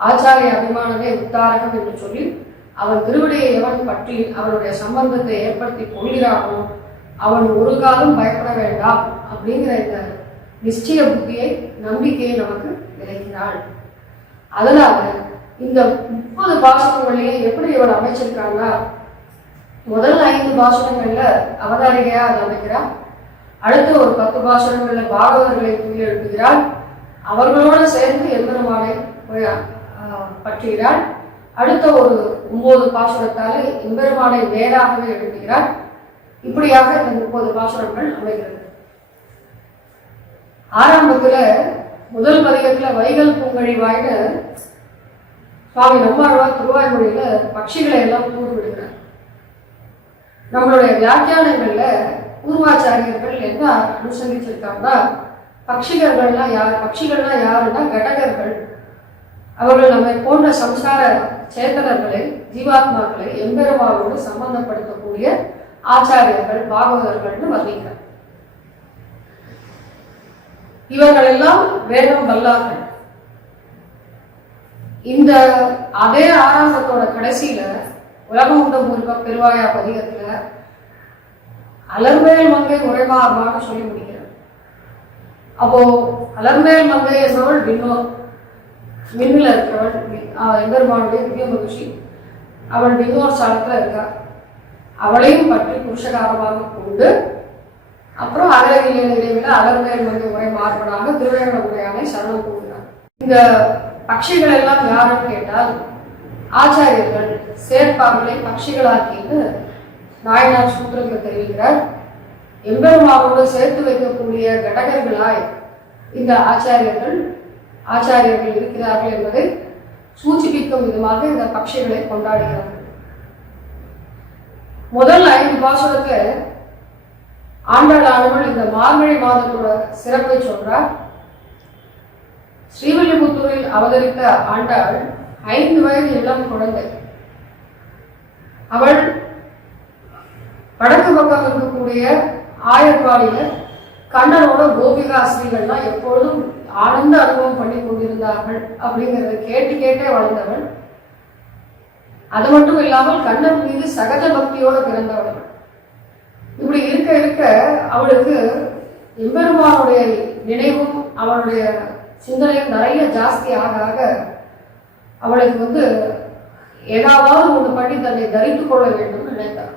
ஆச்சாரிய அபிமானமே உத்தாரகம் என்று சொல்லி அவன் திருவடியை எவன் பற்றி அவனுடைய சம்பந்தத்தை ஏற்படுத்தி கொள்கிறானோ அவன் ஒரு காலம் பயப்பட வேண்டாம் அப்படிங்கிற இந்த நிச்சய புத்தியை நம்பிக்கையை நமக்கு விளைக்கிறாள். அதனால இந்த 30 பாசனங்களையே எப்படி இவள் அமைச்சிருக்காங்கன்னா, முதல் 5 பாசனங்கள்ல அவதாரிகையா அதை அமைக்கிறாள். அடுத்து ஒரு 10 பாசனங்கள்ல பாகவதர்களை தூக்கி எழுப்புகிறாள். அவர்களோடு சேர்ந்து எம்பெருமானை பற்றுகிறாள். அடுத்த ஒரு 9 பாசுரத்தாலே எம்பெருமானை நேராகவே எழுதுகிறார். இப்படியாக இந்த 30 பாசுரங்கள் அமைகிறது. ஆரம்பத்துல முதல் பதிகத்துல வைகல் பூங்கழி வாய்னு சுவாமி நம்மாழ்வார் திருவாய்மொழியில பட்சிகளை எல்லாம் கூறு விடுகிறார். நம்மளுடைய வியாக்கியானங்கள்ல பூர்வாச்சாரியர்கள் என்ன அனுசந்திச்சிருக்காங்கன்னா, பட்சிகள்னா யாருன்னா கடகர்கள். அவர்கள் நம்மை போன்ற சம்சார சேத்தனர்களை, ஜீவாத்மாக்களை எம்பெருமானோடு சம்பந்தப்படுத்தக்கூடிய ஆச்சாரியர்கள், பாகவதர்கள்னு வர்ணிக்கிறார். இவர்கள் எல்லாம் வேதம் வல்லார்கள். இந்த அதே ஆரம்பத்தோட கடைசியில உலகம் உண்ட முருக பெருவாயா பதிகத்துல அலர்மேல் மங்கை உரைமாறுமான்னு சொல்லி முடிக்கிறார். அப்போ அலர்மேல் மங்கை என்பவள் விண்ணில் இருக்கிறவள், எம்பெருமானுடைய திவ்ய மகிழ்ச்சி. அவள் விண்ணோர் ஸ்தானத்துல இருக்கா. அவளையும் பற்றி புருஷகாரமாக கொண்டு அப்புறம் அகலகில அலர்மேல் மங்கை உரை மாறுபடாக திருவேங்கட உரையானை சரணம் கூறுகிறார். இந்த பட்சிகள் எல்லாம் யாருன்னு கேட்டால் ஆச்சாரியர்கள் சேர்ப்பார்களை பட்சிகளாக்கின்னு நாயனார் சூத்திரத்தில் தெரிவிக்கிறார். எம்பெருமானோடு சேர்த்து வைக்கக்கூடிய கடகர்களாய் இந்த ஆச்சாரியர்கள் இருக்கிறார்கள் என்பதை சூச்சிப்பிக்கும் விதமாக இந்த பட்சிகளை கொண்டாடுகிறார்கள். முதல் 5 பாசுரத்துல ஆண்டாளானவள் இந்த மார்கழி மாதத்தோட சிறப்பை சொல்றார். ஸ்ரீவில்லிபுத்தூரில் அவதரித்த ஆண்டாள் 5 வயது இளம் குழந்தை. அவள் வடக்கு பக்கம் இருக்கக்கூடிய ஆயர்பாடியில கண்ணனோட கோபிகாஸ்திரிகள்லாம் எப்பொழுதும் ஆனந்த அனுபவம் பண்ணி கொண்டிருந்தார்கள் அப்படிங்கிறத கேட்டே வளர்ந்தவள். அது மட்டும் இல்லாமல் கண்ணன் மீது சகஜ பக்தியோடு பிறந்தவள். இப்படி இருக்க அவளுக்கு எம்பெருமானுடைய நினைவும் அவளுடைய சிந்தனையும் நிறைய ஜாஸ்தி ஆக அவளுக்கு ஏதாவது ஒன்று பண்ணி தன்னை தரித்துக் கொள்ள வேண்டும் நினைத்தாள்.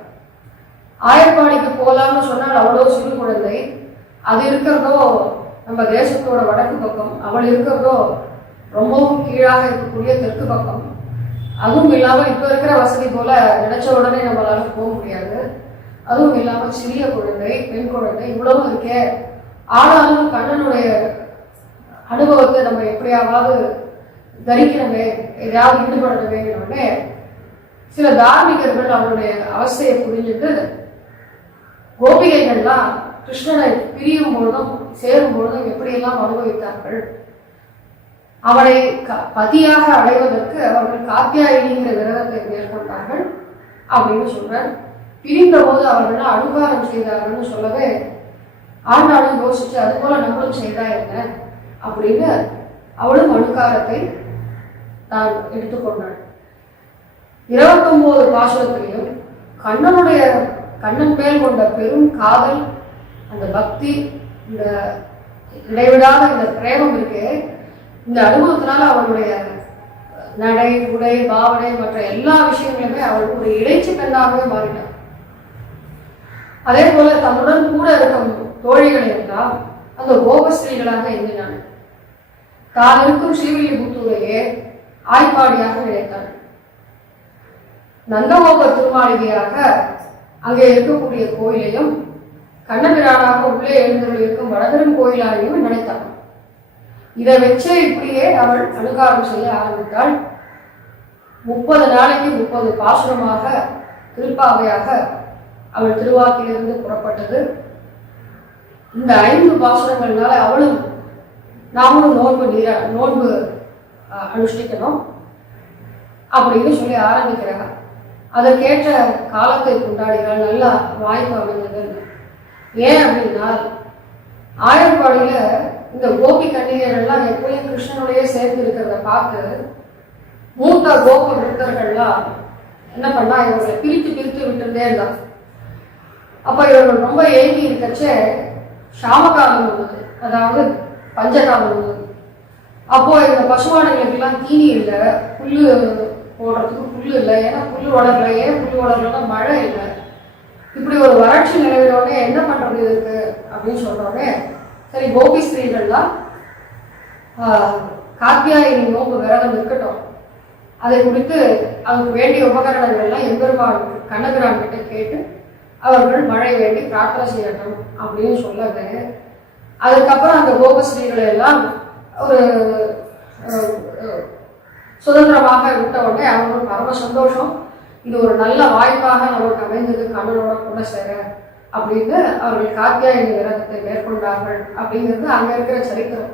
ஆயர்பாடிக்கு போலாம்னு சொன்னால் அவ்வளோ சிறு குழந்தை. அது இருக்கிறதோ நம்ம தேசத்தோட வடக்கு பக்கம், அவள் இருக்கிறதோ ரொம்பவும் கீழாக இருக்கக்கூடிய தெற்கு பக்கம். அதுவும் இல்லாமல் இப்போ இருக்கிற வசதி போல நினைச்ச உடனே நம்மளால போக முடியாது. அதுவும் இல்லாமல் சிறிய குழந்தை, பெண் குழந்தை, இவ்வளவு இருக்கே. ஆனாலும் கண்ணனுடைய அனுபவத்தை நம்ம எப்படியாவது தரிக்கணுமே, எதையாவது ஈடுபடணுமே. சில தார்மிகர்கள் அவருடைய அவஸ்தையை புரிஞ்சுட்டு கோபிகைகள்லாம் கிருஷ்ணனை பிரியும் பொழுதும் சேரும் பொழுதும் எப்படியெல்லாம் அனுபவித்தார்கள், அவனை பதியாக அடைவதற்கு அவர்கள் காத்தியாயினிங்கிற விரதத்தை மேற்கொண்டார்கள் அப்படின்னு சொல்றார். பிரிந்த போது அவர்கள் அனுகாரம் செய்தார்கள்னு சொல்லவே ஆண்டாளும் யோசிச்சு அது போல நம்மளும் செய்தா என்ன அப்படின்னு அவளும் அனுகாரத்தை தான் எடுத்துக்கொண்டாள். 29 பாசுரத்திலையும் கண்ணன் மேல் கொண்ட பெரும் காதல், அந்த பக்தி, இந்த இடைவிடாத இந்த பிரேமம் இருக்கு. இந்த அனுபவத்தினால அவளுடைய நடை, உடை, பாவனை மற்ற எல்லா விஷயங்களுமே அவள் ஒரு இடைச்சி பெண்ணாகவே மாறினார். அதே போல தன்னுடன் கூட இருக்கும் தோழிகளை எல்லாம் அந்த கோபஸ்திரீகளாக எண்ணினாள். தான் இருக்கும் ஸ்ரீவில்லிபுத்தூரையே ஆய்ப்பாடியாக நினைத்தாள். நந்தகோப திருமாளிகையாக அங்கே இருக்கக்கூடிய கோயிலையும் கண்ணபிரானாக உள்ளே எழுந்தவர்கள் இருக்கும் வடதரும் கோயிலாலையும் நினைத்தாள். இதை வச்சே இப்படியே அவள் அனுகாரம் செய்ய ஆரம்பித்தாள். 30 நாளைக்கு 30 பாசுரமாக திருப்பாவையாக அவள் திருவாக்கிலிருந்து புறப்பட்டது. இந்த 5 பாசுரங்கள்னால அவளும் நாமளும் நோன்பு அனுஷ்டிக்கணும் அப்படின்னு சொல்லி ஆரம்பிக்கிறாங்க. அதற்கேற்ற காலத்தை கொண்டாடிகள் நல்லா வாய்ப்பு அமைந்தது. ஏன் அப்படின்னா ஆயர்பாடியில இந்த கோபி கன்னியர்கள்லாம் எப்பயும் கிருஷ்ணனுடைய சேர்ந்து இருக்கிறத பார்த்து மூத்த கோப விருத்தர்கள்லாம் என்ன பண்ணா இவர்களை பிரித்து விட்டுட்டே இருந்தா. அப்ப இவர்கள் ரொம்ப ஏங்கி இருக்கச்சே சாமகாலம் வந்தது, அதாவது பஞ்சகாலம் வந்தது. அப்போ இந்த பசுமாடுகளுக்கு எல்லாம் தீனி இல்லை, புல்லு போடுறதுக்கு புல்லு இல்லை. ஏன்னா புல்லு வளரல. ஏன் புல்லு வளரலன்னா மழை இல்லை. இப்படி ஒரு வறட்சி நிலவினோடனே என்ன பண்றது இருக்கு அப்படின்னு சொல்றோடனே சரி கோபி ஸ்திரீகள்லாம் காத்தியாயினி நோம்பு விரதம் இருக்கட்டும், அதை குறித்து அவருக்கு வேண்டிய உபகரணங்கள்லாம் எம்பெருமான் கண்ணபிரான் கிட்ட கேட்டு அவர்கள் மழை வேண்டி பிரார்த்தனை செய்யட்டும் அப்படின்னு சொல்லது. அதுக்கப்புறம் அந்த கோபஸ்ரீகளை எல்லாம் ஒரு சுதந்திரமாக விட்ட உடனே அவங்களுக்கு பரம சந்தோஷம். இது ஒரு நல்ல வாய்ப்பாக நமக்கு அமைந்தது கண்ணனோட கூட சேர அப்படின்னு அவர்கள் காத்தியாயனி விரதத்தை மேற்கொண்டார்கள் அப்படிங்கிறது அங்க இருக்கிற சரித்திரம்.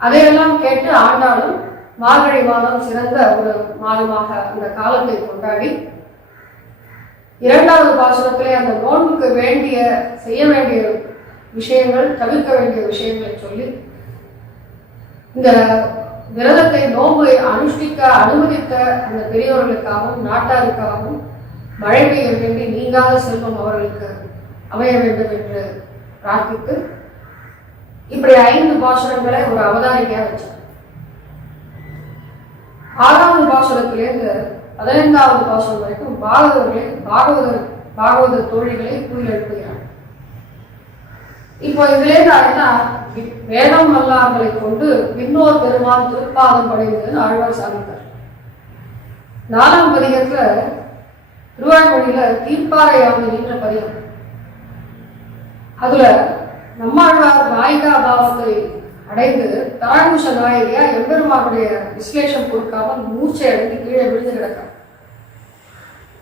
அதையெல்லாம் கேட்டு ஆண்டாலும் மார்கழி மாதம் சிறந்த ஒரு மாதமாக அந்த காலத்தை கொண்டாடி இரண்டாவது பாசுரத்திலே அந்த நோன்புக்கு வேண்டிய செய்ய வேண்டிய விஷயங்கள் தவிர்க்க வேண்டிய விஷயங்களை சொல்லி இந்த விரதத்தை நோன்பை அனுஷ்டிக்க அனுமதித்த அந்த பெரியவர்களுக்காகவும் நாட்டாருக்காகவும் மழை பெய்ய வேண்டி நீங்காத செல்வம் அவர்களுக்கு அமைய வேண்டும் என்று பிரார்த்தித்து இப்படி 5 பாசுரங்களை ஒரு அவதாரிக்கையா வச்சார். 6வது பாசுரத்திலிருந்து 15வது பாசுரம் வரைக்கும் பாகவத தோழிகளை கூறி எழுப்புகிறார். இப்போ இதுலேருந்து என்ன வேதம் வல்லார்களை கொண்டு விண்ணோர் பெருமான் திருப்பாதம் படைந்ததுன்னு ஆழ்வார் சாதித்தார். 4ஆம் பதிகத்துல திருவாய்மொழியில தீர்ப்பாறை யாமினின்ற பதிகம். அதுல நம்மாழ்வார் நாயிகா பாவத்தை அடைந்து தாழ்முஷ நாயகியா எம்பெருமானுடைய விஸ்லேஷம் கொடுக்காமல் மூச்சை அடைந்து கீழே விழுந்து கிடக்கார்.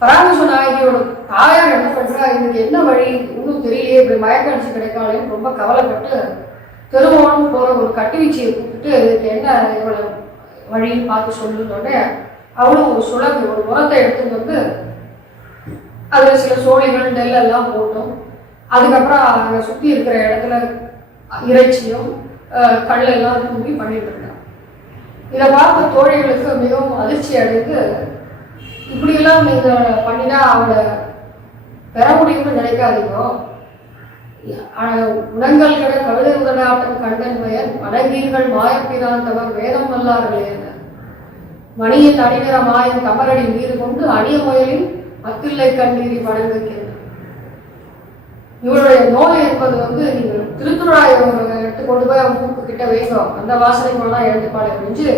பராமரிச நாயகியோட தாயார் என்ன பண்றா, இதுக்கு என்ன வழி இன்னும் தெரியலையே, இப்படி மயக்கடிச்சு கிடைக்காலேன்னு ரொம்ப கவலைப்பட்டு திருவோணம் போற ஒரு கட்டுவீச்சியை கூப்பிட்டு இதுக்கு என்ன இவ்வளவு வழின்னு பார்த்து சொல்லுன்னொடனே அவளும் ஒரு சுழங்கு ஒரு முரத்தை எடுத்துட்டு வந்து அதுல சில சோழிகள் நெல் எல்லாம் போட்டோம். அதுக்கப்புறம் அங்கே சுற்றி இருக்கிற இடத்துல இறைச்சியும் கல்லெல்லாம் தூங்கி பண்ணிட்டு இருந்தான். இதை பார்த்த தோழிகளுக்கு மிகவும் அதிர்ச்சி அடைந்து இப்படியெல்லாம் நீங்க பண்ணினா அவளை பெற முடியும்னு நினைக்காதீங்க. உணங்கள் கிட கவிதை உதடாட்டம் கண்டன்மையன் வடங்கீர்கள் மாயப்பிராந்தவர் வேதம் வல்லார்களே மணியின் அடிநிற மாயன் கமரடி நீர் கொண்டு அணிய முயலின் மத்தில்லை கண்ணீரி வணங்குகின்றன. இவருடைய நோய் என்பது நீங்கள் திருத்துழாயை எடுத்து கொண்டு போய் அவங்க மூக்கு கிட்ட வைங்க, அந்த வாசனை போனா எழுந்துப்பாளை முடிஞ்சு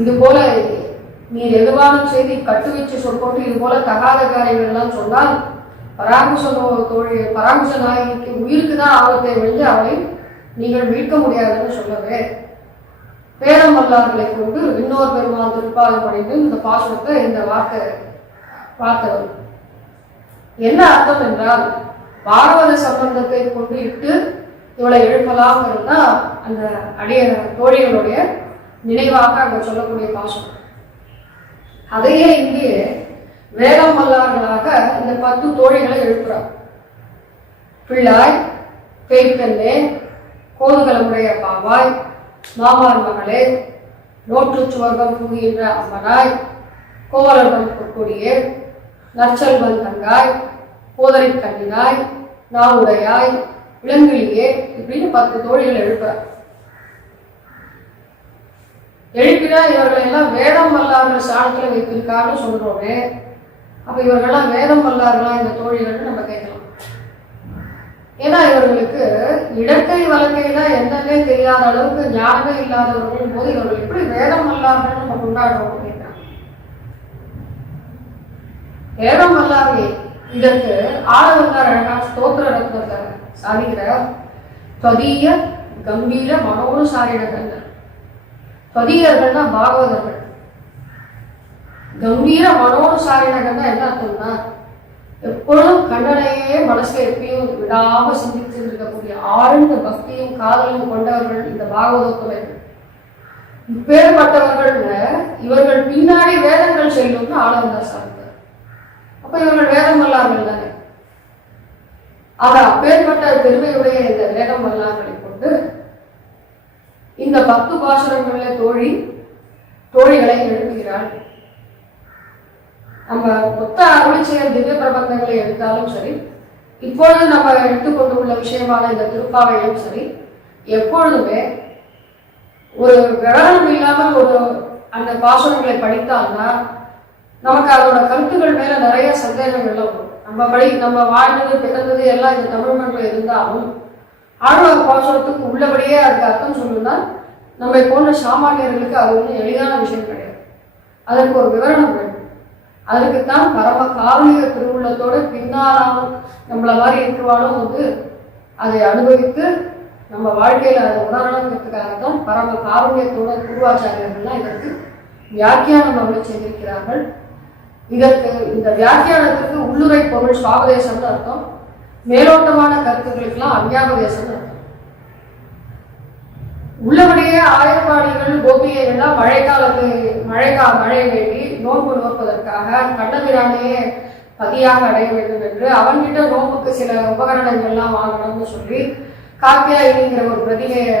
இது போல நீர் எதுவானும் செய்தி கட்டு வச்சு சொல்லிட்டு இது போல தகாத காரியங்கள் எல்லாம் சொன்னால் பராங்குச நாயகிக்கு உயிருக்கு தான் ஆபத்தை விழுந்து அவளை நீங்கள் மீட்க முடியாதுன்னு சொல்லவே பேரம் வல்லார்களை கொண்டு இன்னொரு பெருமாள் திருப்பாதம் படித்து இந்த பாசுரத்தை இந்த வார்த்தை என்ன அர்த்தம் என்றால் பாகவத சம்பந்தத்தை கொண்டு இட்டு இவளை எழுப்பலாம் தான் அந்த அடைய தோழிகளுடைய நினைவாக அங்க சொல்லக்கூடிய பாசுரம். அதையே இங்கே வேதம் வல்லார்களாக இந்த 10 தோழிகளை எழுப்புறார். பிள்ளாய், பேய்ப்பெண்ணே, கோதுகலமுடைய பாவாய், மாமார் மகளே, நோற்று சுவர்க்கம் புகுகின்ற அம்மனாய், கோவலர்வன் கொடியே, நற்செல்வன் தங்காய், கோதரை கண்ணினாய், நாவுடையாய், இளங்கிளியே இப்படின்னு 10 தோழிகள் எழுப்புறார். எழுப்பினா இவர்கள் எல்லாம் வேதம் வல்லார்கள் சாணத்துல வைத்திருக்காருன்னு சொல்றோமே, அப்ப இவர்கள்லாம் வேதம் வல்லார்களா இந்த தோழிகள்னு நம்ம கேட்கலாம். ஏன்னா இவர்களுக்கு இடக்கை வழக்கையில என்னன்னே தெரியாத அளவுக்கு ஞானமே இல்லாதவர்கள் போது இவர்கள் எப்படி வேதம் வல்லார்கள் நம்ம கொண்டாடுறோம்னு கேட்கிறாங்க. வேதம் வல்லார்களே இதற்கு ஆளவந்தார் அழகான ஸ்தோத்திர ரத்னத்தை சாதிக்கிற தொதிய கம்பீர மனோனுசாரிகள். பதியர்கள்னா பாகவதர்கள். கம்பீர மனோனுசாரினகள்னா என்ன அர்த்தம்னா எப்பொழுதும் கண்ணனையே மனசுல எப்பயும் விடாம சிந்தித்து இருக்கக்கூடிய ஆழ்ந்த பக்தியும் காதலும் கொண்டவர்கள் இந்த பாகவதத்துறைகள். இப்பேற்பட்டவர்கள் இவர்கள் பின்னாடி வேதங்கள் செல்லும்னு ஆளவந்தார் சார்ந்தார். அப்ப இவர்கள் வேதம் வல்லார்கள் தானே. ஆக அப்பேற்பட்ட பெருமையுடைய இந்த வேதம் வல்லார்களை கொண்டு இந்த 10 பாசுரங்கள்ல தோழிகளை எழுப்புகிறாள். நம்ம மொத்த அருளிச்செயல் திவ்ய பிரபந்தங்களை எடுத்தாலும் சரி, இப்பொழுது நம்ம எடுத்துக்கொண்டு உள்ள விஷயமான இந்த திருப்பாவையும் சரி, எப்பொழுதுமே ஒரு விவரணம் இல்லாமல் ஒரு அந்த பாசுரங்களை படித்தால்னா நமக்கு அதோட கருத்துக்கள் மேல நிறைய சந்தேகங்கள்லாம் வரும். நம்ம வாழ்ந்தது பிறந்தது எல்லாம் இந்த தமிழ் மண்ணில் இருந்தாலும் ஆழ்வார் பாசுரத்துக்கு உள்ளபடியே அதுக்கு அர்த்தம் சொல்லணும்னா நம்மை போன்ற சாமானியர்களுக்கு அது ஒன்றும் எளிதான விஷயம் கிடையாது. அதற்கு ஒரு விவரணம் வேண்டும். அதுக்குத்தான் பரம காரணிக திருவுள்ளத்தோட பின்னாலும் நம்மள மாதிரி இருக்கிறவாலும் அதை அனுபவித்து நம்ம வாழ்க்கையில அதை உணரணுங்கிறதுக்காகத்தான் பரம காரணியத்தோட குருவாச்சாரியர்கள்லாம் இதற்கு வியாக்கியானம் அவர்கள் செய்திருக்கிறார்கள். இதற்கு இந்த வியாக்கியானத்துக்கு உள்ளுரை பொருள் சுவாபதேசம்னு அர்த்தம், மேலோட்டமான கருத்துக்களுக்கெல்லாம் அவ்யாபதேசம்னு அர்த்தம். உள்ளபடியே ஆயர்பாடிகள் கோபிகைகள்லாம் மழை வேண்டி நோன்பு நோற்பதற்காக கண்ணபிரானையே பதியாக அடைய வேண்டும் என்று அவன்கிட்ட நோம்புக்கு சில உபகரணங்கள்லாம் வாங்கணும்னு சொல்லி காத்தியாயினிங்கிற ஒரு பிரதிகையை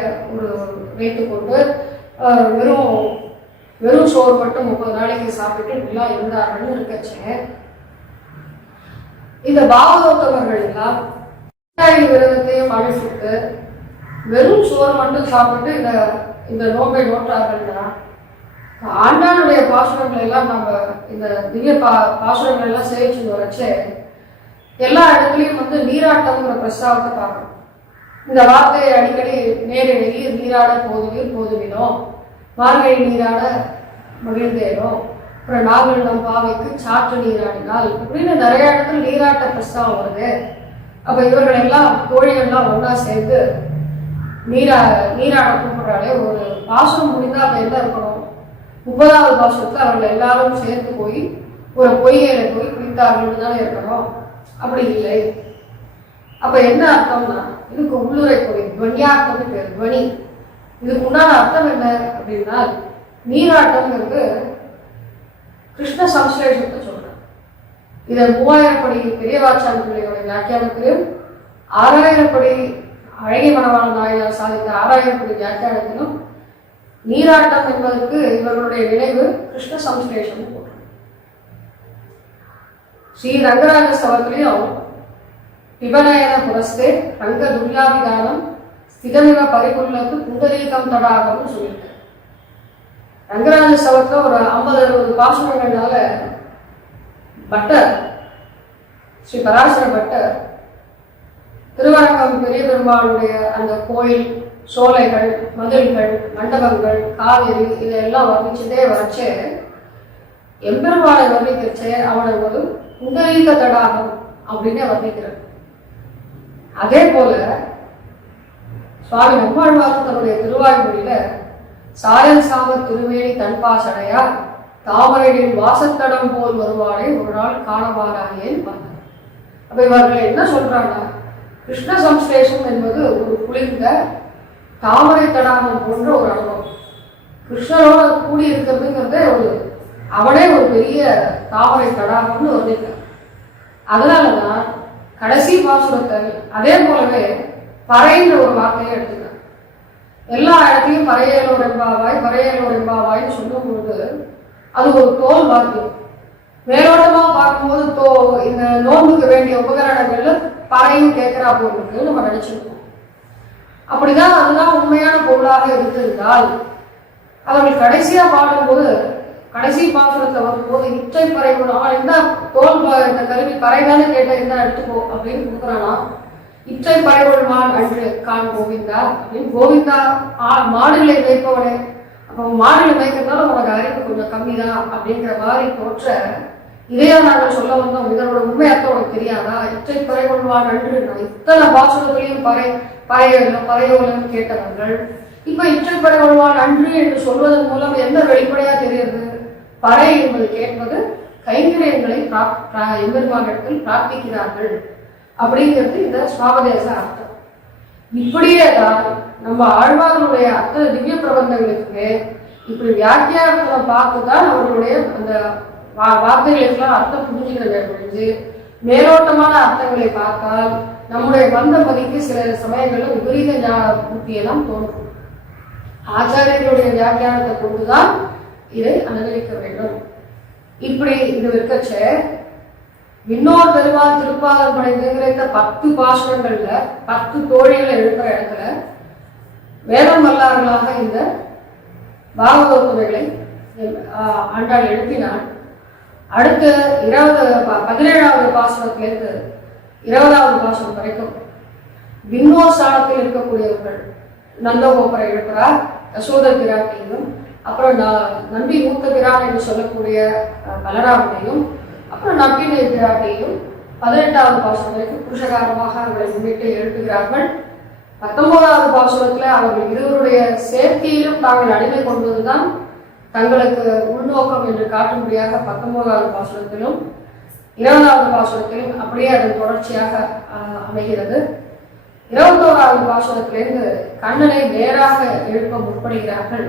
வைத்துக்கொண்டு வெறும் சோறு மட்டும் 30 நாளைக்கு சாப்பிட்டு இப்படிலாம் இருந்தார்கள்னு இருக்கச்சே, இந்த பாகவதர்கள் எல்லாம் விரதத்தையும் அனுப்பிட்டு வெறும் சோறு மட்டும் சாப்பிட்டு இந்த நோம்பை நோட்டார்கள்னா ஆண்டாளுடைய பாசுரங்கள் எல்லாம் நம்ம இந்த திவ்ய பாசுரங்கள் எல்லாம் சேவிச்சு வரைச்சு எல்லா இடத்துலையும் நீராட்டம்ங்கிற பிரஸ்தாவத்தை பார்க்கணும். இந்த வார்த்தையை அடிக்கடி நேரெழுதி நீராட போதுவினோம், மார்கழி நீராட மகிழ்ந்தேனோ, அப்புறம் நாங்கள் நம் பாவைக்கு சாற்று நீராடினால் இப்படின்னு நிறைய இடத்துல நீராட்ட பிரஸ்தாவம் வருது. அப்ப இவர்கள் எல்லாம் தோழிகள்லாம் ஒன்னா சேர்ந்து நீராட கூப்பிடுறாலே ஒரு பாசனம் முடிந்தா அப்ப என்ன இருக்கணும், 30வது பாசனத்துல அவர்கள் எல்லாரும் சேர்ந்து போய் ஒரு பொய்கையில போய் குளித்தார்கள் தானே இருக்கணும். அப்படி இல்லை. அப்ப என்ன அர்த்தம்னா இதுக்கு உள்ளுரை பொருள் துவனியார்த்தம்னு பேர். துவனி இதுக்கு உண்டான அர்த்தம் என்ன அப்படின்னா நீராட்டம்ங்கிறது கிருஷ்ண சம்ஸ்லேஷத்தை சொல்றேன். இதை 3000 படி பெரியவாச்சான் பிள்ளையோட வியாக்கியானத்திலும் 6000 படி அழகிய மணவாள நாயனார் சாதித்த 6000 படி வியாக்கியானத்திலும் நீராட்டம் என்பதற்கு இவர்களுடைய நினைவு கிருஷ்ண சம்ஸ்லேஷம் போட்டு ஸ்ரீ ரங்கராஜ ஸ்தவத்திலையும் பிபநயன புரஸ்தே ரங்க துர்யாபிதானம் ஸ்திதமிவ பரிபுள்ளத்து புண்டரீகம் தடாகம்னு சொல்லியிருக்க. ரங்கராஜ ஸ்தவத்துல ஒரு 50-60 பாசுரங்கள்னால பட்டர் ஸ்ரீ பராசர பட்டர் திருவரங்கம் பெரிய பெருமாளுடைய அந்த கோயில் சோலைகள் மதில்கள் மண்டபங்கள் காவேரி இதெல்லாம் வர்ணிச்சதே வரைச்சே எம்பெருமாளை வர்ணிக்கிறச்சே அவனை ஒரு புண்டரீக தடாகம் அப்படின்னு வர்ணிக்கிறார். அதே போல சுவாமி நம்மாழ்வார் தன்னுடைய திருவாய்மொழியில சாயல் சாம திருவேணி தன்பாசடையா தாமரையின் வாசத்தடம் போல் வருவாளை ஒரு நாள் காணவாராயேன்னு பார்த்தார். அப்ப இவர்கள் என்ன சொல்றாங்கன்னா கிருஷ்ண சம்ஸ்லேஷம் என்பது ஒரு குளிர்ந்த தாமரை தடாகம் போன்ற ஒரு அனுபவம். கிருஷ்ணரோட கூடி இருக்கிறதுங்கிறதே அவனே ஒரு பெரிய தாமரை தடாகம்னு வர்ணித்தார். அதனாலதான் கடைசி பாசுரத்தை அதே போலவே பறைன்ற ஒரு வார்த்தையை எடுத்துக்கிறார். எல்லா இடத்தையும் பறையலோர் எம்பாவாய்ன்னு சொல்லும் பொழுது அது ஒரு தோல் வாக்கியம். மேலோட்டமா பார்க்கும்போது இந்த நோன்புக்கு வேண்டிய உபகரணங்கள்ல பறையும் கேட்கிறா போல் நம்ம நினைச்சிருக்கோம். அப்படிதான் அதுதான் உண்மையான பொருளாக இருந்திருந்தால் அவர்கள் கடைசியா பாடும்போது கடைசி பாசுரத்தை வரும்போது இச்சை பறை அவன் என்ன தோல் இந்த கருவி பறைதானே கேட்ட என்ன எடுத்துக்கோ அப்படின்னு கொடுக்குறானா, இச்சை பறைகொள்வான் அன்று கான் கோவிந்தா அப்படின்னு. கோவிந்தா மாடுகளை மேய்ப்பவனே, அப்போ மாடுகளை மேய்க்கிறதால உனக்கு அறிவு கொஞ்சம் கம்மி தான் அப்படிங்கிற மாதிரி தோற்ற இதையா நாங்கள் சொல்ல வந்தோம். இதனோட உண்மை அர்த்தம் உனக்கு தெரியாதா? இச்சை பறைகொள்வான் அன்று இத்தனை பாசுரத்திலையும் பறையோலன்னு கேட்டவர்கள் இப்ப இச்சை பறைகொள்வான் அன்று என்று சொல்வதன் மூலம் என்ன வெளிப்படையா தெரியுது? பறை என்பது கேட்பது கைங்கரியங்களை எம்பெருமானிடத்தில் பிரார்த்திக்கிறார்கள் அப்படிங்கிறது இந்த சுவாபதேச அர்த்தம். இப்படியே தான் நம்ம ஆழ்வார்களுடைய அத்தனை திவ்ய பிரபந்தங்களுக்கு இப்படி வியாக்கியானத்தை பார்த்துதான் அவர்களுடைய அந்த வார்த்தைகளுக்கெல்லாம் அர்த்தம் புரிஞ்சுக்கிறத புரிஞ்சு மேலோட்டமான அர்த்தங்களை பார்த்தால் நம்முடைய மந்த மதிக்கு சில சமயங்களில் விபரீத புத்தியெல்லாம் தோன்றும். ஆச்சாரியர்களுடைய வியாக்கியானத்தை கொண்டுதான் இதை அனுபவிக்க வேண்டும். இப்படி இது இருக்கச்ச இன்னொரு பெருமாள் திருப்பாதம் படைந்துங்கிற இந்த 10 பாசுரங்கள்ல 10 தோழிகளை எழுப்புற இடத்துல வேதம் வல்லார்களாக இந்த பாகவதங்களை ஆண்டாள் எழுப்பினாள். அடுத்த 17வது பாசுரத்திலிருந்து 20வது பாசுரம் வரைக்கும் விண்ணோர் ஸ்தானத்தில் இருக்கக்கூடியவர்கள் நந்தகோபுரை எழுப்புறார், யசோத பிராட்டியும் அப்புறம் நம்பி மூத்த பிரான் என்று சொல்லக்கூடிய பலராமனையும், அப்புறம் நம்பினை பிராட்டையும் 18வது பாசுரத்திற்கு புருஷகாரமாக அவர்களை முன்னிட்டு எழுப்புகிறார்கள். 19வது பாசுரத்துல அவர்கள் இருவருடைய சேர்க்கையிலும் தாங்கள் அடிமை கொண்டதுதான் தங்களுக்கு உள்நோக்கம் என்று காட்டும்படியாக 19வது பாசுரத்திலும் 20வது பாசுரத்திலும் அப்படியே அதன் தொடர்ச்சியாக அமைகிறது. 21வது பாசுரத்திலிருந்து கண்ணனை நேராக எழுப்ப முற்படுகிறார்கள்.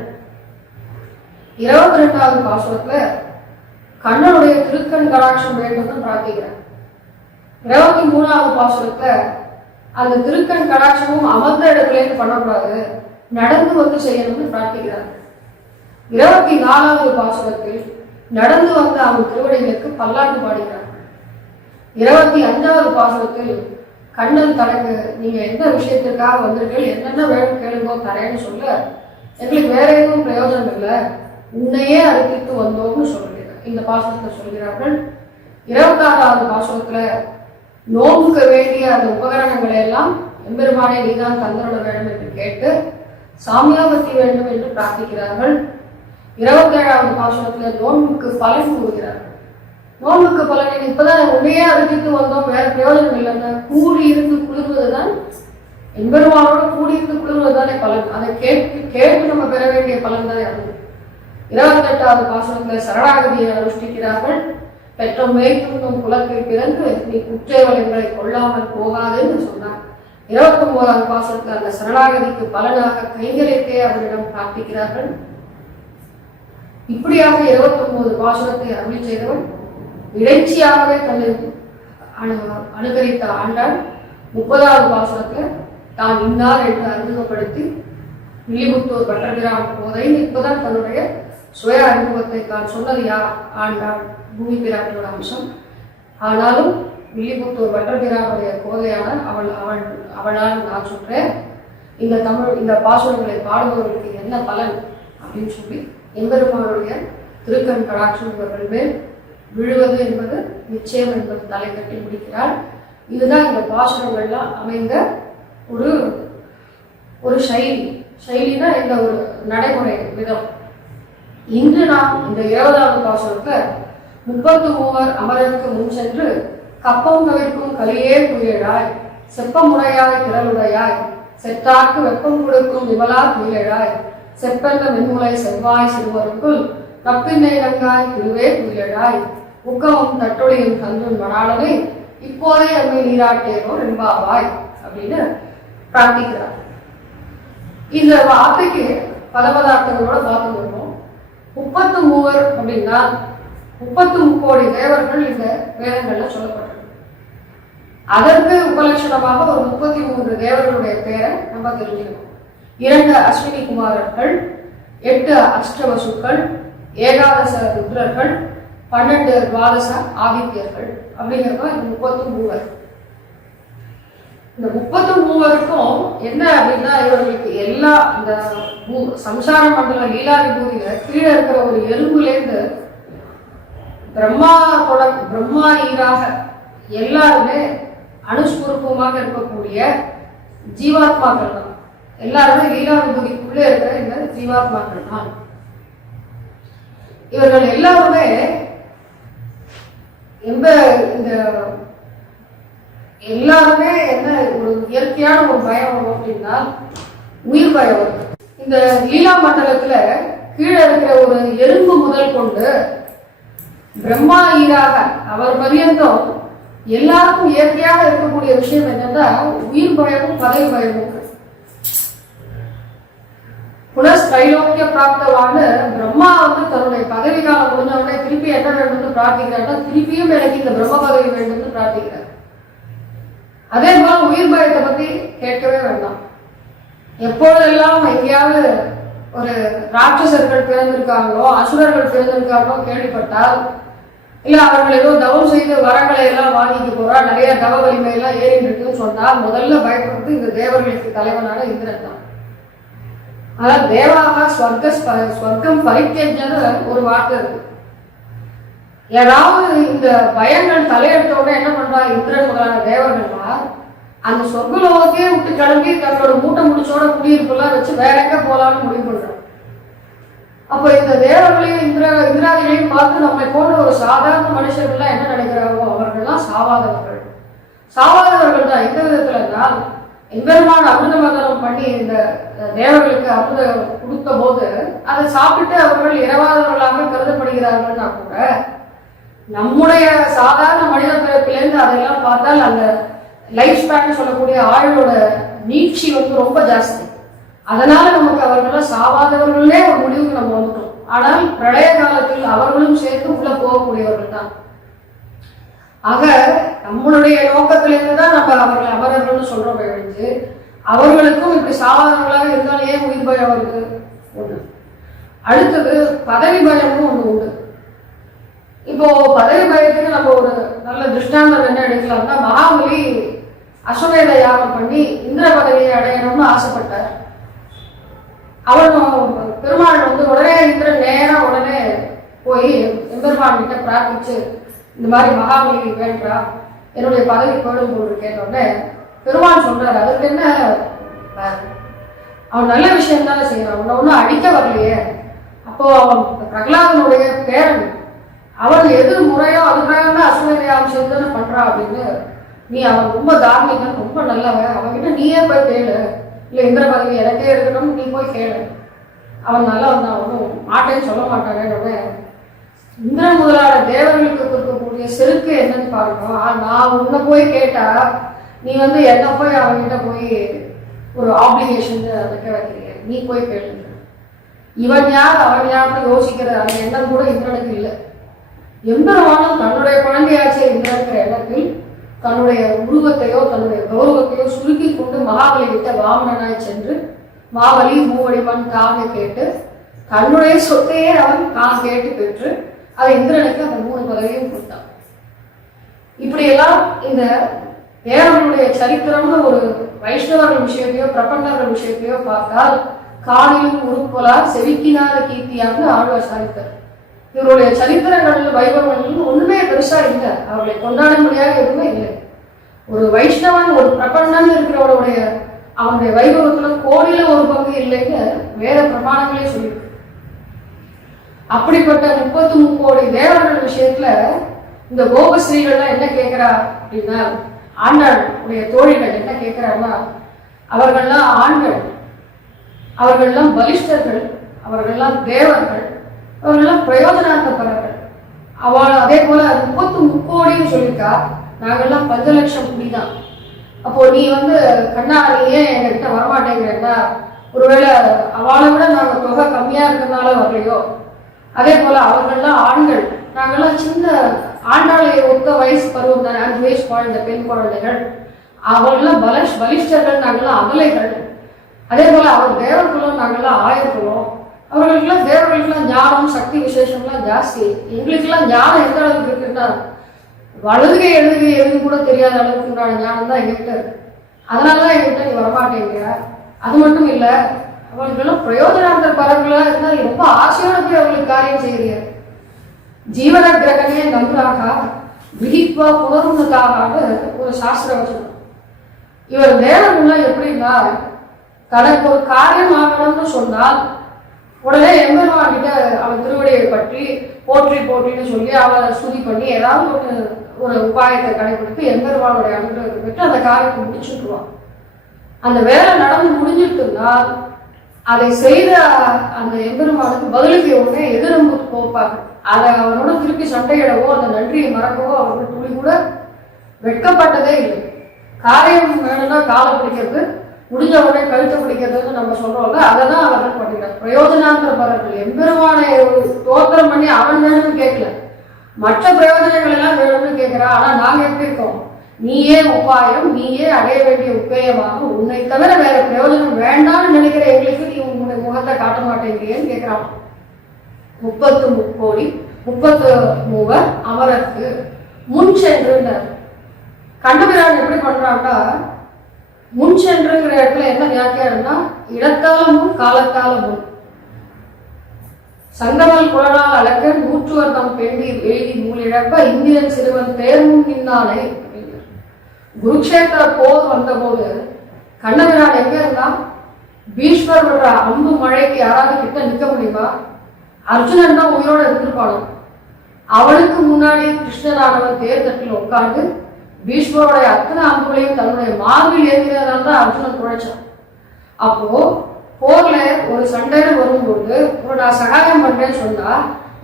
22வது பாசுரத்துல கண்ணனுடைய திருக்கண் கடாட்சம் வேண்டும் பிரார்த்திக்கிறார். 23வது பாசுரத்துல அந்த திருக்கண் கடாட்சமும் அமர்ந்த இடத்துல இருந்து பண்ணக்கூடாது, நடந்து வந்து செய்யணும்னு பிரார்த்திக்கிறார். 24வது பாசுரத்தில் நடந்து வந்த அவன் திருவடிகளுக்கு பல்லாண்டு பாடுகிறார். 25வது பாசுரத்தில் கண்ணன் தனக்கு நீங்க எந்த விஷயத்துக்காக வந்திருக்கீங்க, என்னென்ன வேணும் கேளுங்கோ தரேன்னு சொல்ல, எங்களுக்கு வேற எதுவும் பிரயோஜனம் இல்லை, உன்னையே அறிவித்து வந்தோம்னு சொல்கிறார். இந்த பாசுரத்தை சொல்கிறார்கள். 26வது பாசுரத்துல நோம்புக்கு வேண்டிய அந்த உபகரணங்களை எல்லாம் எம்பெருமானே நீதான் தந்தருட வேண்டும் என்று கேட்டு சாமியாபத்தி வேண்டும் என்று பிரார்த்திக்கிறார்கள். 27வது பாசுரத்துல நோன்புக்கு பலன் கூறுகிறார்கள். நோன்புக்கு பலன் இப்பதான் உன்னையே அறிவித்து வந்தோம், வேற பிரயோஜனம் இல்லைங்க, கூடி இருந்து குளிர்வதுதான் எம்பெருமானோட கூடி இருந்து குளிர்வதுதானே பலன், அதை கேட்டு நம்ம பெற வேண்டிய பலன் தானே அது. 28வது பாசுரத்துல சரணாகதியை அனுஷ்டிக்கிறார்கள். பெற்ற மேய்க்கும் குலத்தில் பிறந்து நீ குற்றேவலங்களை கொள்ளாமல் போகாதுன்னு சொன்னார். 29வது பாசுரத்தில் அந்த சரணாகதிக்கு பலனாக கைங்கரியத்தை அவரிடம் பிரார்த்திக்கிறார்கள். இப்படியாக 29 பாசுரத்தை அருளி செய்தவன் இடைச்சியாகவே தன்னை அனுகரித்த ஆண்டாள் 30வது பாசுரத்துல தான் இன்னார் என்று அறிமுகப்படுத்தி வில்லிபுத்தூர் பட்டபிரான் போதை இப்பதான் தன்னுடைய சுய அறிமுகத்தை தான் சொன்னது ஆண்டாள் பூமி பிராட்டியோட அம்சம். ஆனாலும் வில்லிபுத்தூர் பட்டபிரானுடைய கோதையான அவளால் நான் சொல்றேன், இந்த பாசுரங்களை பாடுபவர்களுக்கு என்ன பலன் அப்படின்னு சொல்லி எம்பெருமானுடைய திருக்கண் கடாட்சம் இவர்கள் மேல் விழுவது என்பது நிச்சயம் என்பது தலை கட்டி முடிக்கிறார். இதுதான் இந்த பாசுரங்கள்லாம் அமைந்த ஒரு சைலினா இந்த ஒரு நடைமுறை விதம். இன்று நாம் இந்த 20வது பாசுரத்தை 33 அமரருக்கு முன் சென்று கப்பம் தவிர்க்கும் கலியே துயிலாய் செப்பமுடையாய் திரளுடையாய் செற்றாக்கு வெப்பம் கொடுக்கும் விமலா துயிலாய் செப்பென்ற மென்முலை செவ்வாய் சிறுவருக்குள் நப்பின்னை நங்காய் திருவே துயிலாய் உக்கமும் தட்டொழியும் கன்றும் மணாளனை இப்போதே அம்மை நீராட்டேனோ என்பாவாய் அப்படின்னு பிரார்த்திக்கிறார். இந்த வார்த்தைக்கு பதபதார்த்தங்களோட பார்த்து வருவோம். 33 அப்படின்னா 33 கோடி தேவர்கள் இந்த வேதங்கள்ல சொல்லப்பட்டிருக்கு. அதற்கு உபலட்சணமாக ஒரு 33 தேவர்களுடைய பெயரை நம்ம தெரிஞ்சுக்கணும். 2 அஸ்வினி குமாரர்கள், 8 அஷ்டவசுக்கள், ஏகாதச ருத்ரர்கள், 12 துவாதச ஆதித்யர்கள் அப்படிங்கிறப்ப இந்த 33. இந்த 33க்கும் என்ன அப்படின்னா இவர்களுக்கு எல்லா இந்த சம்சார மண்டல லீலா விபூதியில கீழே இருக்கிற ஒரு எறும்புலேருந்து பிரம்மா ஈராக எல்லாருமே அனுஸ்வரூபமாக இருக்கக்கூடிய ஜீவாத்மாக்கள் தான். எல்லாருமே லீலா விபூதிக்குள்ளே இருக்கிற இந்த ஜீவாத்மாக்கள் தான். இவர்கள் எல்லாருமே இந்த எல்லாருமே என்ன ஒரு இயற்கையான ஒரு பயம் வரும் அப்படின்னா உயிர் பயம் வரும். இந்த லீலா மண்டலத்துல கீழே இருக்கிற ஒரு எறும்பு முதல் கொண்டு பிரம்மா ஈராக அவர் பரியந்தம் எல்லாருக்கும் இயற்கையாக இருக்கக்கூடிய விஷயம் என்னன்னா உயிர் பயமும் பதவி பயமும். புனஸ்திரைலோக்கிய பிராப்தவான பிரம்மா தன்னுடைய பதவி காலம் முடிஞ்சவுடனே திருப்பி என்ன வேண்டும்னு பிரார்த்திக்கிறாருன்னா திருப்பியும் எனக்கு இந்த பிரம்ம பதவி வேண்டும்னு பிரார்த்திக்கிறார். அதே போல உயிர் பயத்தை பத்தி கேட்கவே வேண்டாம். எப்பொழுதெல்லாம் எங்கேயாவது ஒரு ராட்சசர்கள் பிறந்திருக்காங்களோ அசுரர்கள் பிறந்திருக்காங்களோ கேள்விப்பட்டால், இல்ல அவர்கள் ஏதோ தவம் செய்து வரங்களை எல்லாம் வாங்கிட்டு போறா, நிறைய தவ வலிமை எல்லாம் ஏறிட்டு இருக்குன்னு சொன்னால் முதல்ல பயப்படுறது இந்த தேவர்களுக்கு தலைவனான இந்திரன் தான். அதாவது தேவாக ஸ்வர்க்கம் பரித்தேஜன ஒரு வார்த்தை இருக்கு. ஏதாவது இந்த பயங்கள் தலையெடுத்தோட என்ன பண்றா இந்திரன் முதலான தேவர்களா அந்த சொர்க்கலோகத்தையே விட்டு கிளம்பி தன்னோட மூட்டை முடிச்சோட குடியிருப்புலாம் வச்சு வேற எங்க போலான்னு முடிவு பண்றான். அப்போ இந்த தேவர்களையும் இந்திராதிகளையும் பார்த்து நம்மை போன்ற ஒரு சாதாரண மனுஷர்கள்லாம் என்ன நினைக்கிறாரோ அவர்கள்லாம் சாவாதவர்கள். சாவாதவர்கள் தான் எந்த விதத்துல இருந்தால், எம்பெருமான அமிர்த மதனம் பண்ணி இந்த தேவர்களுக்கு அமிர்தம் கொடுத்த போது அதை சாப்பிட்டு அவர்கள் இரவாதவர்களாக கருதப்படுகிறார்கள்னா கூட, நம்முடைய சாதாரண மனித பிறப்பிலேருந்து அதெல்லாம் பார்த்தால் அந்த லைஃப் ஸ்பேன் சொல்லக்கூடிய ஆயுளோட நீட்சி ரொம்ப ஜாஸ்தி. அதனால நமக்கு அவர்களெல்லாம் சாவாதவர்களே ஒரு முடிவுக்கு நம்ம வந்துட்டோம். ஆனால் பிரளய காலத்தில் அவர்களும் சேர்த்து உள்ள போகக்கூடியவர்கள் தான். ஆக நம்மளுடைய நோக்கத்திலிருந்து தான் நம்ம அவர்களை அமரர்கள்னு சொல்றோம் ஒழிஞ்சு, அவர்களுக்கும் இப்படி சாவாதவர்களாக இருந்தாலும் ஏன் உயிர் பயம் வருது ஒண்ணு. அடுத்தது பதவி பயமும் ஒண்ணு உண்டு. இப்போ பதவி பயத்துக்கு நம்ம ஒரு நல்ல திருஷ்டாந்தம் என்ன எடுக்கலாம்னா, மகாபலி அஸ்வமேத யாகம் பண்ணி இந்திர பதவியை அடையணும்னு ஆசைப்பட்டார். அவன் பெருமாள் உடனே இந்திரன் நேரம் உடனே போய் எம்பெருமான் கிட்ட பிரார்த்திச்சு, இந்த மாதிரி மகாபலி வேண்டா, என்னுடைய பதவி போடும் போது கேட்டோடனே பெருமான் சொல்றாரு, அதுக்கு என்ன, அவன் நல்ல விஷயம் தானே செய்யறான், உன்னை ஒன்றும் அடிக்க வரலையே. அப்போ அவன் பிரகலாதனுடைய பேரன், அவன் எது முறையோ அது பிரகாரம் அஸ்வமேத யாகம் செய்து பண்றான் அப்படின்னு, நீ அவன் ரொம்ப தார்மீகன், ரொம்ப நல்லவன், அவன்கிட்ட நீயே போய் கேளு, இல்லை இந்திர பதவி எனக்கே இருக்கணும், நீ போய் கேளு, அவன் நல்லவன் தான், ஒன்றும் மாட்டேன்னு சொல்ல மாட்டானே. இந்திரன் முதலான தேவர்களுக்கு கொடுக்கக்கூடிய செருக்கு என்னன்னு பாருங்க. நான் உன்னை போய் கேட்டா நீ என்ன போய் அவன்கிட்ட போய் ஒரு ஆப்ளிகேஷன் வைக்க வைக்கிறீங்க, நீ போய் கேளு. இவன் யார் அவன் யாருன்னு யோசிக்கிற அந்த எண்ணம் கூட இந்திரனுக்கு இல்லை. எம்பெருமானும் தன்னுடைய குழந்தையாச்சே இந்திரனுக்கிற எண்ணத்தில் தன்னுடைய உருவத்தையோ தன்னுடைய கௌரவத்தையோ சுருக்கி கொண்டு மகாபலி விட்ட வாமனாய் சென்று மாவலி மூவடிமன் தாங்க கேட்டு தன்னுடைய சொத்தையே அவன் தான் கேட்டு பெற்று அதை இந்திரனுக்கு அந்த 3 பதவியும் கொடுத்தான். இப்படியெல்லாம் இந்த தேவர்களுடைய சரித்திரம்னு ஒரு வைஷ்ணவர்கள் விஷயத்தையோ பிரபந்தர்கள் விஷயத்தையோ பார்த்தால், காணிலும் உருப்பொலார் செவிக்கினாத கீர்த்தியான்னு ஆழ்வார் சாதித்தார். இவருடைய சரித்திரங்கள் வைபவங்கள் ஒண்ணுமே பெருசா இல்லை, அவர்களை கொண்டாடும்படியாக எதுவுமே இல்லை. ஒரு வைஷ்ணவன் ஒரு பிரபந்தன் இருக்கிறவருடைய அவனுடைய வைபவத்துல கோடியில ஒரு பங்கு இல்லைன்னு வேற பிரமாணங்களே சொல்லியிருக்கு. அப்படிப்பட்ட 33 கோடி தேவர்கள் விஷயத்துல இந்த கோபஸ்ரீகள்லாம் என்ன கேட்கிறா அப்படின்னா, ஆண்டாளுடைய தோழிகள் என்ன கேட்கிறாங்கன்னா, அவர்கள்லாம் ஆண்கள், அவர்கள்லாம் பலிஷ்டர்கள், அவர்கள்லாம் தேவர்கள், அவர்கள்லாம் பிரயோஜனார்த்தப்பரர்கள். அவள் அதே போல 33 கோடின்னு சொல்லியிருக்கா, நாங்கள்லாம் 5 லட்சம் குடிதான். அப்போ நீ கண்ணா நீ ஏன் எங்ககிட்ட வரமாட்டேங்கிறா, ஒருவேளை அவளை விட நாங்க தொகை கம்மியா இருக்கிறதுனால வரலையோ. அதே போல அவர்கள்லாம் ஆண்கள், நாங்கெல்லாம் சின்ன ஆண்டாளை ஒத்த வயசு பருவம் தானே, 5 வயசு குழந்தை பெண் குழந்தைகள். அவர்கள்லாம் பலிஷ்டர்கள், நாங்கெல்லாம் அகலைகள். அதே போல அவர் தேவர்களும் நாங்கெல்லாம் ஆயர்களும். அவர்களுக்கெல்லாம் தேவர்களுக்கெல்லாம் ஞானம் சக்தி விசேஷம்லாம் ஜாஸ்தி. எங்களுக்கெல்லாம் ஞானம் எந்த அளவுக்கு இருக்குன்னா, வலதுகை எழுதுகை எதுன்னு கூட தெரியாத அளவுக்கு உண்டான ஞானம் தான் எங்ககிட்ட இருக்கு. அதனாலதான் எங்ககிட்ட நீ வரமாட்டேங்கிற. அது மட்டும் இல்ல, அவங்களுக்கெல்லாம் பிரயோஜனார்த்த பரவலா இருந்தால் ரொம்ப ஆசையோட போய் அவங்களுக்கு காரியம் செய்யறீங்க. ஜீவன கிரகணே நம்புறாக விதிப்பா புனருன்னதாக ஒரு சாஸ்திர வசனம். இவர் தேவர்கள்லாம் எப்படின்னா, தனக்கு ஒரு காரியம் ஆகணும்னு சொன்னால் உடனே எம்பெருமான் கிட்ட அவன் திருவடியை பற்றி போற்றி போற்றின்னு சொல்லி அவளை ஸ்துதி பண்ணி ஏதாவது ஒரு உபாயத்தை கடைபிடித்து எம்பெருமானுடைய அனுகிரகத்தை பெற்று அந்த காரியத்தை முடிச்சுட்டுருவான். அந்த வேலை நடந்து முடிஞ்சிட்டுன்னா அதை செய்த அந்த எம்பெருமானுக்கு பதிலுக்கு உடனே எதிரம்பு போப்பாங்க. அதை அவனோட திருப்பி சண்டையிடவோ அந்த நன்றியை மறக்கவோ அவர்கள் துளி கூட வெட்கப்பட்டதே இல்லை. காரியம் வேணும்னா காலை பிடிக்கிறது, முடிஞ்ச உடனே கழுத்தை பிடிக்கிறதுன்னு நம்ம சொல்றோம்ல, அதை தான் அவர்கள் பண்ணிக்கிறார். பிரயோஜனாந்திர பரர்கள் எம்பெருமானை தோத்திரம் பண்ணி அவன் வேணும்னு கேட்கல, மற்ற பிரயோஜனங்கள் எல்லாம் வேணும்னு கேட்கிறான். ஆனா நாங்க எப்படி இருக்கோம், நீயே உபாயம், நீயே அடைய வேண்டிய உபேயமாக, உன்னை தவிர வேற பிரயோஜனம் வேண்டாம்னு நினைக்கிற எங்களுக்கு நீ உன்னுடைய முகத்தை காட்ட மாட்டேங்கிறேன்னு கேட்கிறான். 33 கோடி 33 அமரருக்கு முன் சென்று கண்டபிரான் எப்படி பண்றான்னா, முன் சென்றுங்கிற இடத்துல என்ன வியாக்கியானம்னா, இடத்தால முன் காலத்தால முன். சங்கமல் குழலால் அழக 100 தம் பெண்டி எழுதி மூலிழப்ப இந்திரன் சிறுவன் தேர்முன் நின்னானே. குருக்ஷேத்திர போர் வந்த போது கண்ணபிரான் எங்க இருந்தா, பீஷ்மர் பண்ற அம்பு மழைக்கு யாராவது கிட்ட நிக்க முடியுமா? அர்ஜுனன் தான் உயிரோட இருந்திருப்பானோ. அவனுக்கு முன்னாடி கிருஷ்ணனானவன் தேர் தட்டில் உட்கார்ந்து பீஷ்மருடைய அத்தனை அம்புகளையும் தன்னுடைய மார்பில் ஏற்கிறதால தான் அர்ஜுனன் குழைச்சான். அப்போ போர்ல ஒரு சண்டைன்னு வரும்போது ஒரு நான் சகாயம் பண்றேன்னு சொன்னா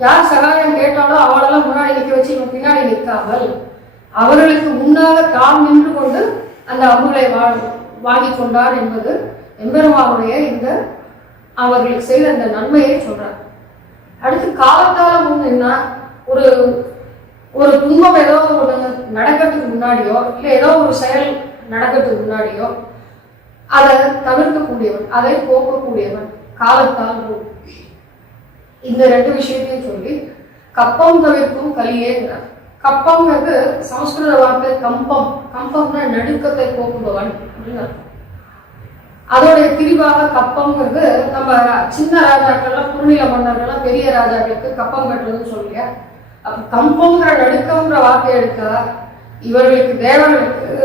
யார் சகாயம் கேட்டாலும் அவளெல்லாம் முன்னாடி நிற்க வச்சு இவன் பின்னாடி நிற்காமல் அவர்களுக்கு முன்னாக தாம் நின்று கொண்டு அந்த அம்புகளை வாங்கி கொண்டார் என்பது எம்பெருமானுடைய இந்த அவர்களுக்கு செய்த அந்த நன்மையை சொல்றார். அடுத்து காலத்தாலும் என்ன ஒரு ஒரு துன்பம் ஏதோ ஒன்று நடக்கிறதுக்கு முன்னாடியோ இல்லை ஏதோ ஒரு செயல் நடக்கிறதுக்கு முன்னாடியோ அதை தவிர்க்கக்கூடியவன், அதை போக்கக்கூடியவன் காலத்தால். இந்த ரெண்டு விஷயத்தையும் சொல்லி கப்பம் தவிர்க்கும் கலியேங்கிறார். கப்பம்ங்கிறது சமஸ்கிருத வார்த்தை கம்பம். கம்பம்னா நடுக்கத்தை போக்குபவன் அப்படின்னு அர்த்தம். அதோடைய பிரிவாக கப்பம்ங்கிறது நம்ம சின்ன ராஜாக்கள்லாம் குறுநில மன்னர்கள்லாம் பெரிய ராஜாக்களுக்கு கப்பம் கட்டுறதுன்னு சொல்லிய அப்ப கம்பம்ங்கிற நடுக்கம்ங்கிற வார்த்தை எடுக்க இவர்களுக்கு தேவர்களுக்கு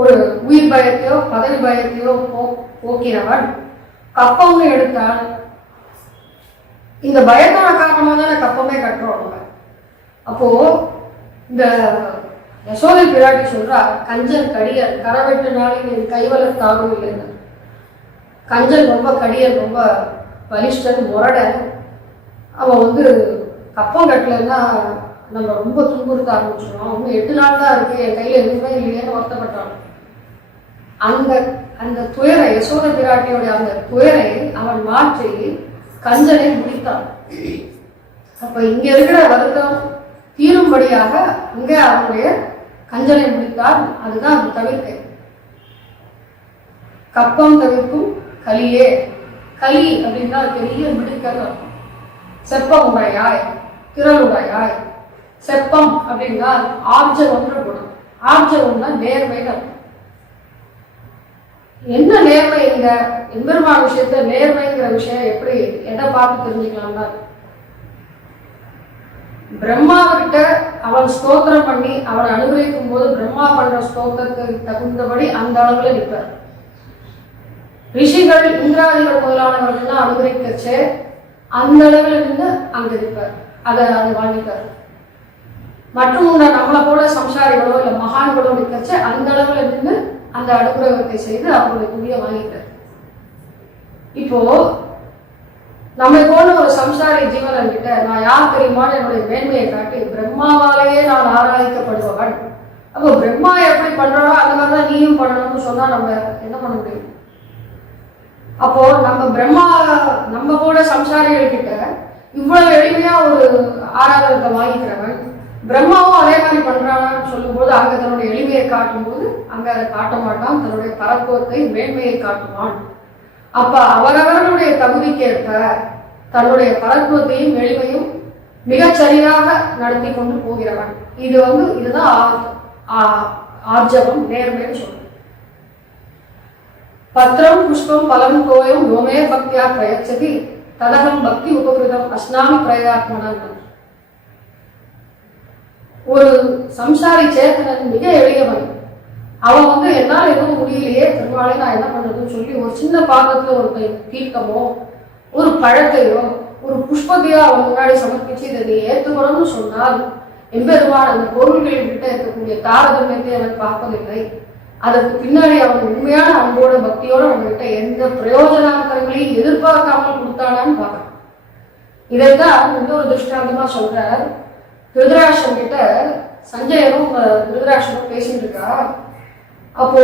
ஒரு உயிர் பயத்தையோ பதவி பயத்தையோ போக்கினவன். கப்பம்னு எடுத்தால் இந்த பயத்தான காரணமாக தான் கப்பமே கட்டுறோம். அப்போ இந்த யசோதை பிராட்டி சொல்றா கஞ்சன் கடியல் கரவெட்டு நாளில் என் கைவல தாகம் இல்லைன்னு. கஞ்சன் ரொம்ப கடியல், ரொம்ப பலிஷ்டன், முரடன். அவன் கப்பம் கட்டலன்னா நம்ம ரொம்ப துன்புறுத்த ஆரம்பிச்சிடும். இன்னும் 8 நாள் தான் இருக்கு, என் கையில எதுவுமே இல்லையேன்னு வருத்தப்பட்டான். அந்த அந்த துயரை யசோதை பிராட்டியோடைய அந்த துயரை அவன் மாற்றி கஞ்சனை முடித்தான். அப்ப இங்க இருக்கிற வருத்தம் தீரும்படியாக இங்க அவனுடைய கஞ்சனை முடித்தால் அதுதான் அது தவிர்க்க. கப்பம் தவிர்க்கும் கலியே. கலி அப்படின்னா பெரிய மிடுக்கல். செப்பம் உடையாய், திரள் உடையாய். செப்பம் அப்படின்னா ஆர்ஜவம்ன்ற குணம். ஆர்ஜவம்னா நேர்மை. என்ன நேர்மை? இந்த எம்பெருமான் விஷயத்த நேர்மைங்கிற விஷயம் எப்படி எதை பார்த்து தெரிஞ்சுக்கலாம்னா பிரம்மாவிட்ட அவன் ஸ்தோத்திரம் பண்ணி அவனை அனுகிரகிக்கும் போது பிரம்மா பண்ற ஸ்தோத்திரத்துக்கு தகுந்தபடி அந்த அளவுல நிற்பார். ரிஷிகள் இந்திராதிகள் முதலானவர்கள்லாம் அனுகிரகிக்கச்சே அந்த அளவுல நின்று அங்க நிற்பார். அதை வாங்கிப்பார். மற்றும் நம்மளை போல சம்சாரிகளோ இல்லை மகான்களோ நிற்கச்சே அந்த அளவுல நின்று அந்த அனுகிரகத்தை செய்து அவங்களுடைய துணியை வாங்கிட்டார். இப்போ நம்மை போல ஒரு சம்சாரி ஜீவன் கிட்ட நான் யார் தெரியுமான்னு என்னுடைய மேன்மையை காட்டி பிரம்மாவாலேயே நான் ஆராதிக்கப்படுபவன். அப்போ பிரம்மா எப்படி பண்றோம் அந்த மாதிரிதான் நீயும் பண்ணணும்னு சொன்னா நம்ம என்ன பண்ண முடியும்? அப்போ நம்ம போல சம்சாரிகள் கிட்ட இவ்வளவு எளிமையா ஒரு ஆராதனத்தை வாங்கிக்கிறவன் பிரம்மாவும் அதே மாதிரி பண்றானான்னு சொல்லும் போது அங்க தன்னுடைய எளிமையை காட்டும் போது அங்க அதை காட்ட மாட்டான், தன்னுடைய பரத்துவத்தை மேன்மையை காட்டுவான். அப்ப அவரவர்களுடைய தகுதிக்கேற்ப தன்னுடைய பரத்துவத்தையும் எளிமையும் மிகச்சரியாக நடத்தி கொண்டு போகிறவன். இதுதான் ஆர்ஜவம், நேர்மைன்னு சொல்றேன். பத்திரம் புஷ்பம் பலம் தோயம் யோமே பக்தியா பிரயச்சதி ததகம் பக்தி உபகிருதம் அஸ்னாமி பிரயாத்மனன். ஒரு சம்சாரி சேத்தனன் மிக எளியவன். அவன் என்னால் எதுவும் முடியலையே பெருமாளே நான் என்ன பண்றதுன்னு சொல்லி ஒரு சின்ன பாத்திரத்துல ஒரு தீர்த்தமோ ஒரு பழத்தையோ ஒரு புஷ்பத்தையோ அவன் முன்னாடி சமர்ப்பிச்சு இதை நீ ஏற்றுக்கணும்னு சொன்னால் எம்பெருமான் அந்த பொருள்களில் கிட்ட இருக்கக்கூடிய தாரதமியத்தை அவன் பார்ப்பதில்லை. அதற்கு பின்னாடி அவன் உண்மையான அன்போட பக்தியோட அவன்கிட்ட எந்த பிரயோஜனாந்தரங்களையும் எதிர்பார்க்காமல் கொடுத்தானான்னு பார்க்கணும். இதைத்தான் இன்னொரு திருஷ்டாந்தமா சொல்றார். திருதராஷ்டிரன் கிட்ட சஞ்சயனும் திருதராஷ்டிரனும் பேசிட்டு இருக்கா. அப்போ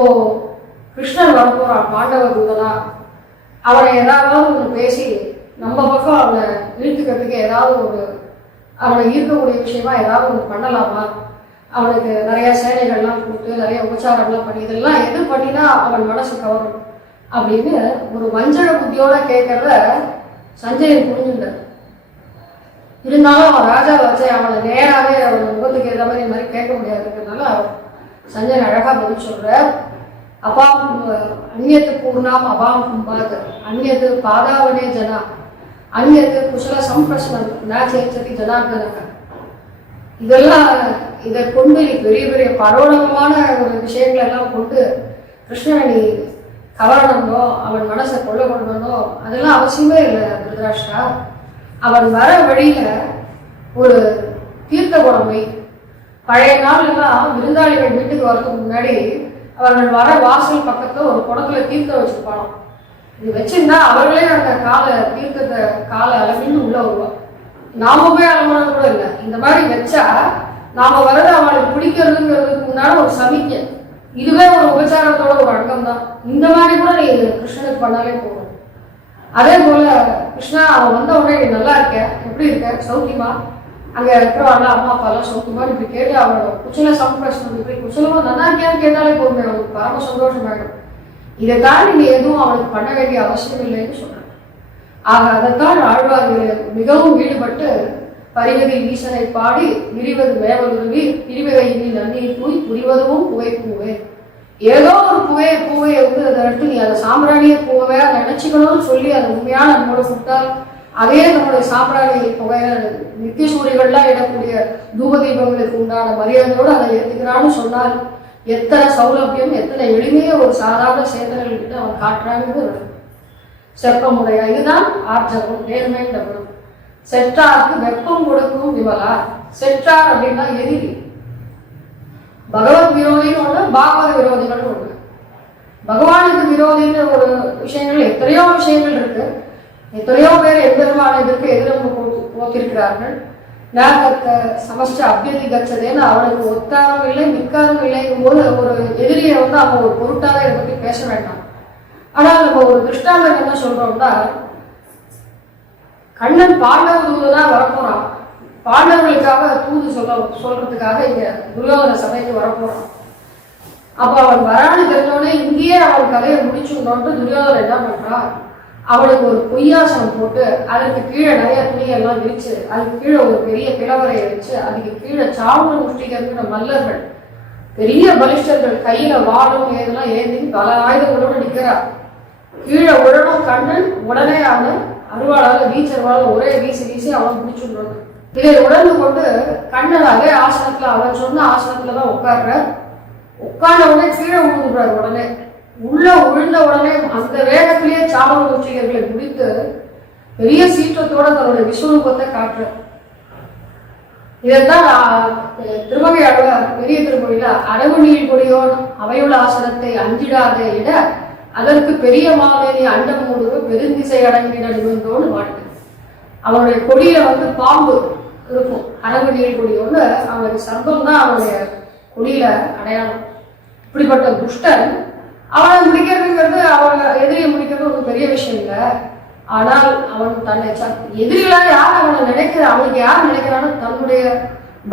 கிருஷ்ணன் வரப்போறான் பாண்டவ தூதனா. அவனை ஏதாவது ஒன்று பேசி நம்ம பக்கம் அவனை இழுத்துக்கிறதுக்கு ஏதாவது அவனை ஈர்க்கக்கூடிய விஷயமா ஏதாவது ஒன்று பண்ணலாமா? அவனுக்கு நிறைய சேனைகள்லாம் கொடுத்து நிறைய உபச்சாரம்லாம் பண்ணி இதெல்லாம் எது பண்ணினா அவன் மனசு கவரும் அப்படின்னு ஒரு வஞ்சக புத்தியோட கேட்கறத சஞ்சயன் புரிஞ்சுட்டார். இருந்தாலும் அவன் ராஜா வச்சு அவனை நேராகவே அவன் முகத்துக்கு ஏற்ற மாதிரி இந்த மாதிரி கேட்க முடியாதுங்கிறதுனால சஞ்சயன் அழகா பதில் சொல்ற. அபாம் அந்நியத்து பூர்ணாம் அபாம் கும்பாத் அந்நியத்து பாதாவனே ஜனா அந்நியத்து குசல சம்பிரஷ்னம் நாச்சேச்சதி ஜனார்தனக. இதெல்லாம் இதை கொண்டு பெரிய பெரிய பரோடகமான ஒரு விஷயங்கள் எல்லாம் கொண்டு கிருஷ்ணனை நீ கவரணமோ அவன் மனசை கொள்ள கொள்ளணும் அதெல்லாம் அவசியமே இல்லை திருதராஷ்டிரா. அவன் வர வழியில ஒரு தீர்த்த குடம் வை. பழைய நாள் எல்லாம் விருந்தாளிகள் வீட்டுக்கு வரதுக்கு முன்னாடி அவர்கள் வர வாசல் பக்கத்துல ஒரு குடத்துல தீர்த்தம் வச்சிருப்பானோ. இது வச்சிருந்தா அவர்களே அந்த தீர்த்தத்தை காலை அலமின்னு உள்ள வருவான். நாம போய் அலமான கூட இல்லை. இந்த மாதிரி வச்சா நாம வரது அவளுக்கு பிடிக்கிறதுங்கிறதுக்கு முன்னாடி ஒரு சமிக்கை. இதுவே ஒரு உபச்சாரத்தோட ஒரு அங்கம் தான். இந்த மாதிரி கூட நீ கிருஷ்ணனுக்கு பண்ணாலே போதும். அதே போல கிருஷ்ணா அவன் வந்த உடனே நீ நல்லா இருக்க, எப்படி இருக்க, சௌக்கியமா, அங்க இருக்கிறவாள் அம்மா அப்பா எல்லாம் சௌக்கியமா இப்படி கேட்டு அவனோட குச்சல சம்பிரசனம் இப்படி குச்சலமா நல்லா இருக்கியான்னு கேட்டாலே போதுமே, அவனுக்கு பரம சந்தோஷமாயிடும். இதை தாண்டி நீ எதுவும் அவனுக்கு பண்ண வேண்டிய அவசியம் இல்லைன்னு சொல்றான். ஆக அதைத்தான் ஆழ்வார்கள் மிகவும் ஈடுபட்டு பரிவதி ஈசனை பாடி விரிவது மேவலுருவி பிரிவகையினி நன்னீர் தூய் புரிவதும் புகை பூவே. ஏதோ ஒரு பூவையை வந்து அதை எடுத்து நீ அதை சாம்பிராணிய பூவை நினைச்சுக்கணும்னு சொல்லி அதை உண்மையான நம்மளோட சுட்டால் அதே நம்மளுடைய சாம்பிராணி புகையில நித்திய சூரியர்கள்லாம் இடக்கூடிய தூப தீபங்களுக்கு உண்டான மரியாதையோடு அதை ஏற்றுக்கிறான்னு சொன்னால் எத்தனை சௌலபியம், எத்தனை எளிமைய ஒரு சாதாரண சேதனைகள் கிட்ட அவன் காட்டுறாங்கிறது செப்பமுடைய. இதுதான் ஆர்ஜவம், நேர்மை டபுள். செற்றாருக்கு வெப்பம் கொடுக்கும் விமலா. செற்றார் அப்படின்னா எதிரி. பகவத் விரோதின்னு ஒண்ணு, பாகவத விரோதிகள் ஒண்ணு. பகவானுக்கு விரோதின்னு ஒரு விஷயங்கள் எத்தனையோ விஷயங்கள் இருக்கு. எத்தனையோ பேர் எம்பெருமான இதற்கு எதிரம்பு போத்திருக்கிறார்கள். நாகத்த சமஸ்ட அபியதி கச்சதேன்னு அவனுக்கு ஒத்தாரும் இல்லை மிக்காரும் இல்லைங்கும் போது ஒரு எதிரியை வந்து அவன் ஒரு பொருட்டாக இதை பற்றி பேச வேண்டாம். ஆனால் நம்ம ஒரு திருஷ்டாந்தம் என்ன சொல்றோம்னா, கண்ணன் பாண்டவ தூதுதான் வரப்போறான். பாண்டவர்களுக்காக தூது சொல்றதுக்காக இங்க துரியோதன சபைக்கு வரப்போறான். அப்ப அவன் வரான்னு தெரிஞ்சோடனே இங்கேயே அவன் கதையை முடிச்சுடணும்னு துரியோதனை என்ன பண்றான், அவனுக்கு ஒரு பொய்யாசனம் போட்டு அதற்கு கீழே நிறைய துணியெல்லாம் விரிச்சு அதுக்கு கீழே ஒரு பெரிய பிளவரையை வச்சு அதுக்கு கீழே சாவண முஷ்டிகிற மல்லர்கள் பெரிய பலிஷ்டர்கள் கையில வாழும் இதெல்லாம் ஏந்தி பல ஆயுதங்களோடு நிற்கிறார். கீழே உடனும் கண்ணன் உடனே அவன் அருவாளால வீச்சருவாள் ஒரே வீசி அவன் பிடிச்சுடுறாங்க. இதை உடனே கொண்டு கண்ணன் அதே ஆசனத்துல அவன் சொன்ன ஆசனத்துலதான் உட்கார்ற. உட்கார்ந்த உடனே கீழே விழுந்துடுறாரு. உடனே உள்ள விழுந்த உடனே அந்த வேகத்திலேயே சாவண முஷ்டிகர்களை முடித்து பெரிய சீற்றத்தோட தன்னுடைய விஸ்வரூபத்தை காட்டுற. இதைத்தான் திருமகை அழகார் பெரிய திருமொழியில அரவு நீள் கொடியோன் அவையுள்ள ஆசனத்தை அஞ்சிடாத இட அதற்கு பெரிய மாவேலி அண்டம் மூடுவ பெருந்திசை அடங்கின நிமிர்ந்தோன்னு வாழ்க்கை. அவனுடைய கொடியில வந்து பாம்பு இருக்கும். அரவு நீள் கொடியோன்னு அவனுடைய சர்ப்பம் தான் அவனுடைய கொடியில அடையாளம். இப்படிப்பட்ட துஷ்டன் அவனை முடிக்கிறதுங்கிறது அவனை எதிரியை முடிக்கிறது ஒரு பெரிய விஷயம் இல்லை. ஆனால் அவன் தன்னை எதிரிகளா யார் அவனை அவனுக்கு யார் நினைக்கிறானோ தன்னுடைய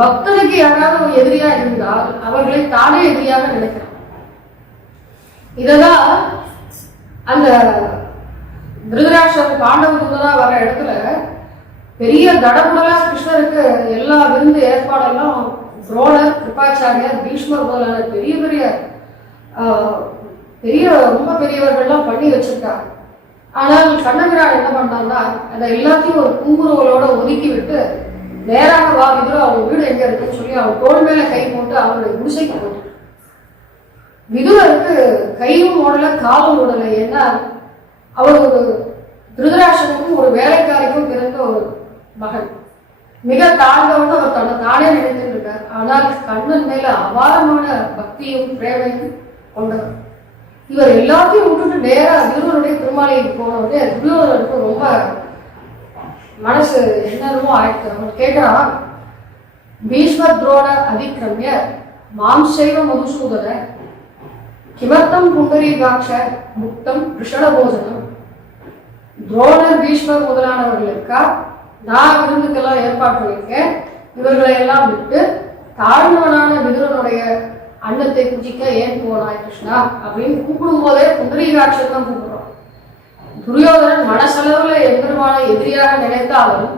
பக்தனுக்கு யாராவது ஒரு எதிரியா இருந்தால் அவர்களை தானே எதிரியாக நினைக்கிறான். இததான் அந்த திருதராஷ்டிரன் பாண்டவ தூதனா வர இடத்துல பெரிய தடபுடலா கிருஷ்ணருக்கு எல்லா விருந்து ஏற்பாடெல்லாம் துரோணர், கிருபாச்சாரியார், பீஷ்மர் முதலான பெரிய பெரிய ரொம்ப பெரியவர்கள்லாம் பண்ணி வச்சிருக்காங்க. ஆனால் கண்ணபிரான் என்ன பண்ணான்னா அதை எல்லாத்தையும் ஒரு குங்குருவலோட ஒதுக்கி விட்டு நேராக வா விதுரு, அவங்க வீடு எங்க இருக்குன்னு சொல்லி அவன் தோல் மேல கை போட்டு அவனுடைய குடிசைக்கு போட்டு. விதுரருக்கு கையும் ஓடல காலும் ஓடலை. ஏன்னா அவர் ஒரு திருதராஷ்டிரனுக்கும் ஒரு வேலைக்காரிக்கும் பிறந்த ஒரு மகன். மிக தாழ்ந்தவன் அவர் தன்னை தானே நினைத்துட்டு இருக்கார். ஆனால் கண்ணன் மேல அபாரமான பக்தியும் பிரேமையும் கொண்டவர். இவர் எல்லாத்தையும் விட்டுட்டு நேரா விதுரனுடைய திருமாலைக்கு போனவுடனே துரியோதனனுக்கு ரொம்ப மனசு என்னமோ ஆயிடுச்சு. அவன் கேட்கிறான், பீஷ்ம துரோண அதிக்கிரமிய மாம்சைவ மதுசூதன கிமர்த்தம் புண்டரீகாட்ச முக்தம் ரிஷட போஜனம். துரோணர், பீஷ்மர் முதலானவர்களுக்கா நான் விருந்துக்கெல்லாம் ஏற்பாடு பண்ணியிருக்கேன். இவர்களை எல்லாம் விட்டு தாழ்ந்தவனான விதுரனுடைய அன்னத்தை புஜிக்க ஏன் போனாய் கிருஷ்ணா அப்படின்னு கூப்பிடும் போதே புண்டரீகாட்சன் தான் கூப்பிடுறோம். துரியோதனன் மனசளவுல எம்பெருமான எதிரியாக நினைத்தாலும்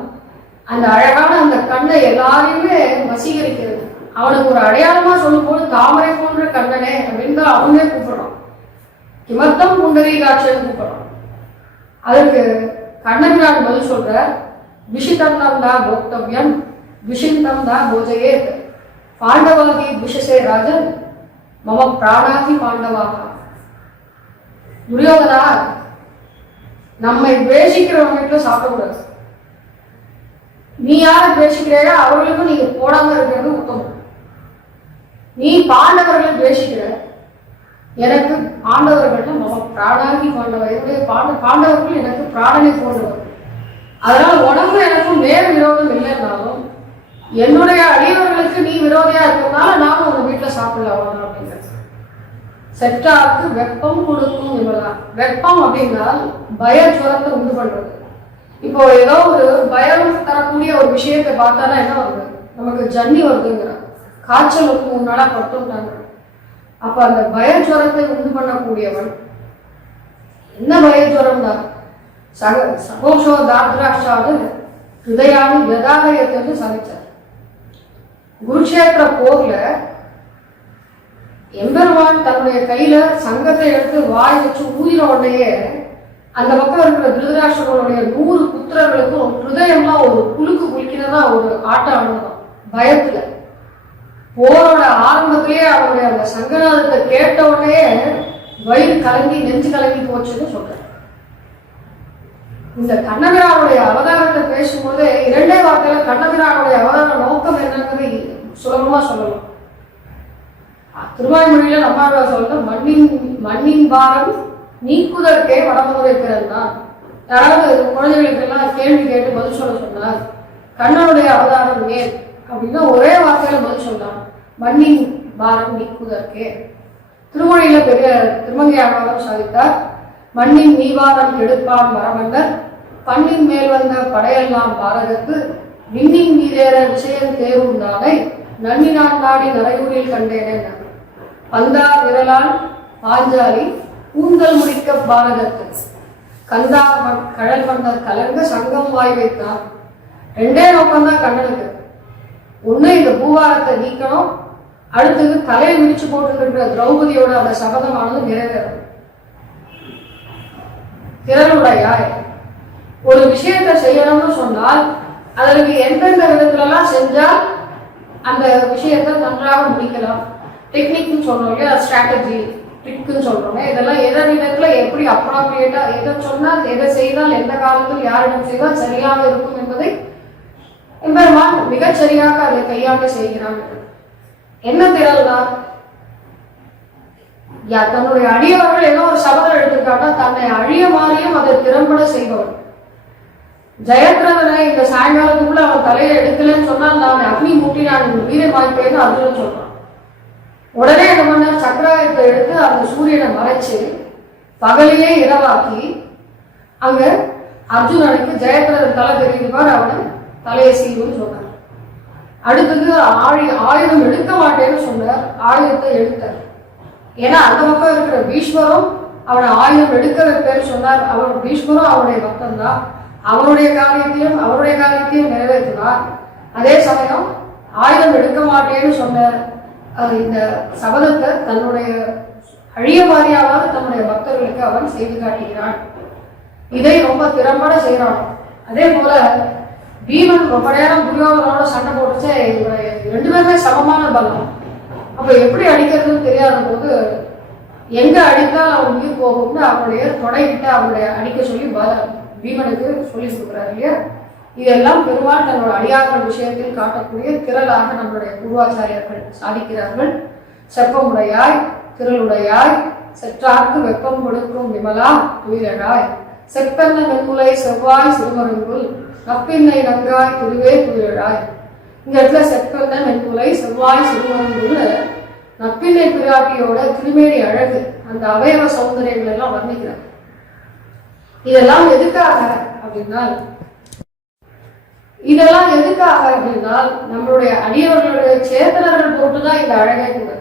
அந்த அழகான அந்த கண்ணை எல்லாரையுமே வசீகரிக்கிறது. அவனுக்கு ஒரு அடையாளமா சொல்லும் போது தாமரை போன்ற கண்ணனே அப்படின்னு தான் அவனே கூப்பிடுறான். கிமர்த்தம் புண்டரீகாட்சன் கூப்பிடுறான். அதற்கு கண்ணபிரான் பதில் சொல்ற, விஷிதம் தான் போக்தவ்யம் விஷிந்தம் தான் போஜையே பாண்டவாகி விஷசே ராஜன் மம பிராணாகி பாண்டவாக. துரியோதனா, நம்மை துவேஷிக்கிறவங்க வீட்டுல சாப்பிடக்கூடாது. நீ யாரை துவேஷிக்கிறையோ அவர்களுக்கும் நீங்க போடாம இருக்கிறது உத்தமம். நீ பாண்டவர்களை துவேஷிக்கிற, எனக்கு பாண்டவர்கள் நம்ம பிராணாகி பாண்டவர், பாண்டவர்கள் எனக்கு பிராணனை போன்றவர். அதனால உனக்கு எனக்கும் நேர விரோதம் இல்லைன்னாலும் என்னுடைய அடியவர்களுக்கு நீ விரோதியா இருக்கிறதுனால நானும் உங்க வீட்டுல சாப்பிடலாம் அப்படிங்கிறது. செட்டாருக்கு வெப்பம் கொடுக்கும் இவ்வளவுதான். வெப்பம் அப்படின்னா பய ஜுரத்தை உண்டு பண்றது. இப்போ ஏதோ ஒரு பயம் தரக்கூடிய ஒரு விஷயத்தை பார்த்தாலும் என்ன வருது, நமக்கு ஜன்னி வருதுங்கிற, காய்ச்சல் வந்து 3 நாளா பட்டுட்டாங்க. அப்ப அந்த பயஜுரத்தை உண்டு பண்ணக்கூடியவன் என்ன பயஜுரம் தான் சகோஷோ தாத்ராஷ்டாவது ஹிருதயானி யதாகயத்தை சமைச்சார். குருஷேத்திர போர்ல எம்பெருமான் தன்னுடைய கையில சங்கத்தை எடுத்து வாய் வச்சு ஊதின உடனேயே அந்த பக்கம் இருக்கிற திருதராஷ்டிரனுடைய 100 புத்திரர்களுக்கும் ஹிருதயம்லாம் ஒரு குலுக்கு குலுக்கினதா ஒரு ஆட்டம் ஆடுதான் பயத்துல. போரோட ஆரம்பத்திலேயே அவருடைய அந்த சங்கநாதத்தை கேட்ட உடனே வயிறு கலங்கி நெஞ்சு கலங்கி போச்சுன்னு சொல்றேன். இந்த கண்ணபிரானுடைய அவதாரத்தை பேசும்போது 2 வார்த்தையில கண்ணபிரானுடைய அவதார நோக்கம் என்னங்கிறது சுலபமா சொல்லலாம். திருவாய்மொழியில நம்மாழ்வார் சொல்ற மண்ணின் பாரம் நீக்குதற்கே வடமுறை பிறந்தான். யாராவது குழந்தைகளுக்கு எல்லாம் கேள்வி கேட்டு பதில் சொல்ல சொன்னார், கண்ணனுடைய அவதாரம் ஏன் அப்படின்னா ஒரே வார்த்தையில பதில் சொன்னான், மண்ணின் பாரம் நீக்குதற்கே. திருமொழியில பெரிய திருமங்கையாளர் சாதித்தார், மண்ணின் நீவாரம் கெடுப்பான் மரமன்னர் பண்ணின் மேல் வந்த படையெல்லாம் பாரதத்து விண்ணின் மீதேற விஷயம் தேர்வுண்டானை நன்னினான் நாடி நரையூரில் கண்டேனே. பந்தா விரலால் பாஞ்சாலி ஊந்தல் முடிக்க பாரதத்து கந்தா கடல் மன்னர் கலங்க சங்கம் வாய் வைத்தான். 2 நோக்கம்தான் கண்ணனுக்கு. ஒண்ணு இந்த பூவாரத்தை நீக்கணும், அடுத்தது தலையை விரிச்சு போட்டு திரௌபதியோட அந்த சபதமானது நிறைவேறும். திறனுடையாய் ஒரு விஷயத்தை செய்யணும்னு சொன்னால் அதற்கு எந்தெந்த விதத்துல எல்லாம் செஞ்சால் அந்த விஷயத்தை நன்றாக முடிக்கலாம். டெக்னிக்னு சொல்றோம் இல்லையா, ஸ்ட்ராட்டஜி ட்ரிக்குன்னு சொல்றோம். இதெல்லாம் எதை விதத்துல எப்படி அப்ராப்ரியேட்டா எதை சொன்னால் எதை செய்தால் எந்த காலத்தில் யாரிடம் செய்தால் சரியாக இருக்கும் என்பதை எம்பெருமான் மிகச்சரியாக அதை கையாண்டு செய்கிறான். என்ன திறல்தான் தன்னுடைய அடியவர்கள் ஏதோ ஒரு சபதம் எடுத்திருக்காங்க, தன்னை அழிய மாதிரியும் அதை திறம்பட செய்பவர். ஜெயத்ரதனை இந்த சாயங்காலத்துக்குள்ள அவன் தலையை எடுக்கலன்னு சொன்னால் நான் அக்னி மூட்டி நான் வீரன் வாய்ப்பேன்னு அர்ஜுனன் சொல்றான். உடனே என்ன பண்ண, சக்கராயத்தை எடுத்து அந்த சூரியனை மறைச்சு பகலிலே இரவாக்கி அங்க அர்ஜுனனுக்கு ஜெயத்ரதன் தலை தெரிவிப்பார், அவனை தலையை சீவுன்னு சொன்னார். அடுத்தது ஆயுதம் எடுக்க மாட்டேன்னு சொன்னார், ஆயுதத்தை எடுத்தார். ஏன்னா அந்த பக்கம் இருக்கிற பீஷ்மரும் அவனை ஆயுதம் எடுக்க வைப்பேன்னு சொன்னார். அவன் பீஷ்மரும் அவனுடைய பக்தன் தான், அவருடைய காரியத்தையும் நிறைவேற்றினார். அதே சமயம் ஆயுதம் எடுக்க மாட்டேன்னு சொன்ன இந்த சபதத்தை தன்னுடைய அழிய மாதிரியாவது தன்னுடைய பக்தர்களுக்கு அவன் செய்து காட்டுகிறான். இதை ரொம்ப திறம்பட செய்யறான். அதே போல பீமன் ரொம்ப நேரம் துரியோதனோட சண்டை போட்டுச்சு, 2 பேருமே சமமான பலம். அப்ப எப்படி அடிக்கிறதுன்னு தெரியாத போது எங்க அடித்தால் அவன் உயிர் போகும்னு அவனுடைய தொடைகிட்ட அவனுடைய அடிக்க சொல்லி பீமனுக்கு சொல்லி கொடுக்குறாரு இல்லையா. இதெல்லாம் பெருமாள் தன்னோட அடியார்கள் விஷயத்தில் காட்டக்கூடிய திரளாக நம்மளுடைய பூர்வாச்சாரியர்கள் சாதிக்கிறார்கள். செப்பமுடையாய் திரளுடையாய் செற்றார்க்கு வெப்பம் கொடுக்கும் விமலா துயிலழாய் செப்பென்ன வெண்முலை செவ்வாய் சிறுமருங்குள் நப்பின்னை நங்காய் துருவே துயிலழாய். இந்த இடத்துல செப்பென்ன வெண்முலை செவ்வாய் சிறுமருங்குள் நப்பின்னை பிராட்டியோட திருமேனி அழகு, அந்த அவயவ சௌந்தரியங்கள் எல்லாம் வர்ணிக்கிறார். இதெல்லாம் எதுக்காக அப்படின்னால் நம்மளுடைய அடியவர்களுடைய சேத்தனர்கள் போட்டுதான் இந்த அழகை கூட.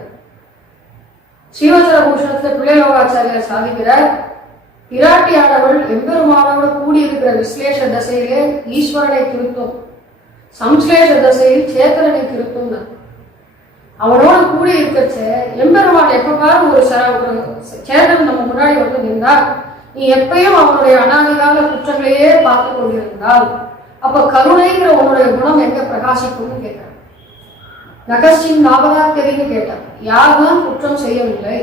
ஸ்ரீவத்சர பூஷணத்துல பிள்ளைலோகாச்சாரியர் சாதிக்கிறார், பிராட்டியானவள் எம்பெருமானோடு கூடியிருக்கிற விஸ்லேஷ தசையிலே ஈஸ்வரனை திருத்தும், சம்ஸ்லேஷ தசையில் சேத்தனனை திருத்தும். அவனோட கூடி இருக்கச்ச எம்பெருமான் எப்ப பாரு ஒரு சேத்தன் நம்ம முன்னாடி வந்து நின்றா, நீ எப்பயும் அவனுடைய அனாதிகால குற்றங்களையே பார்த்து கொண்டிருந்தால் அப்ப கருணைங்கிற உன்னுடைய குணம் எங்க பிரகாசிக்கும்னு கேட்டான். நகஸ்டின் நாபகாக்கரின்னு கேட்டான், யாருதான் குற்றம் செய்யவில்லை,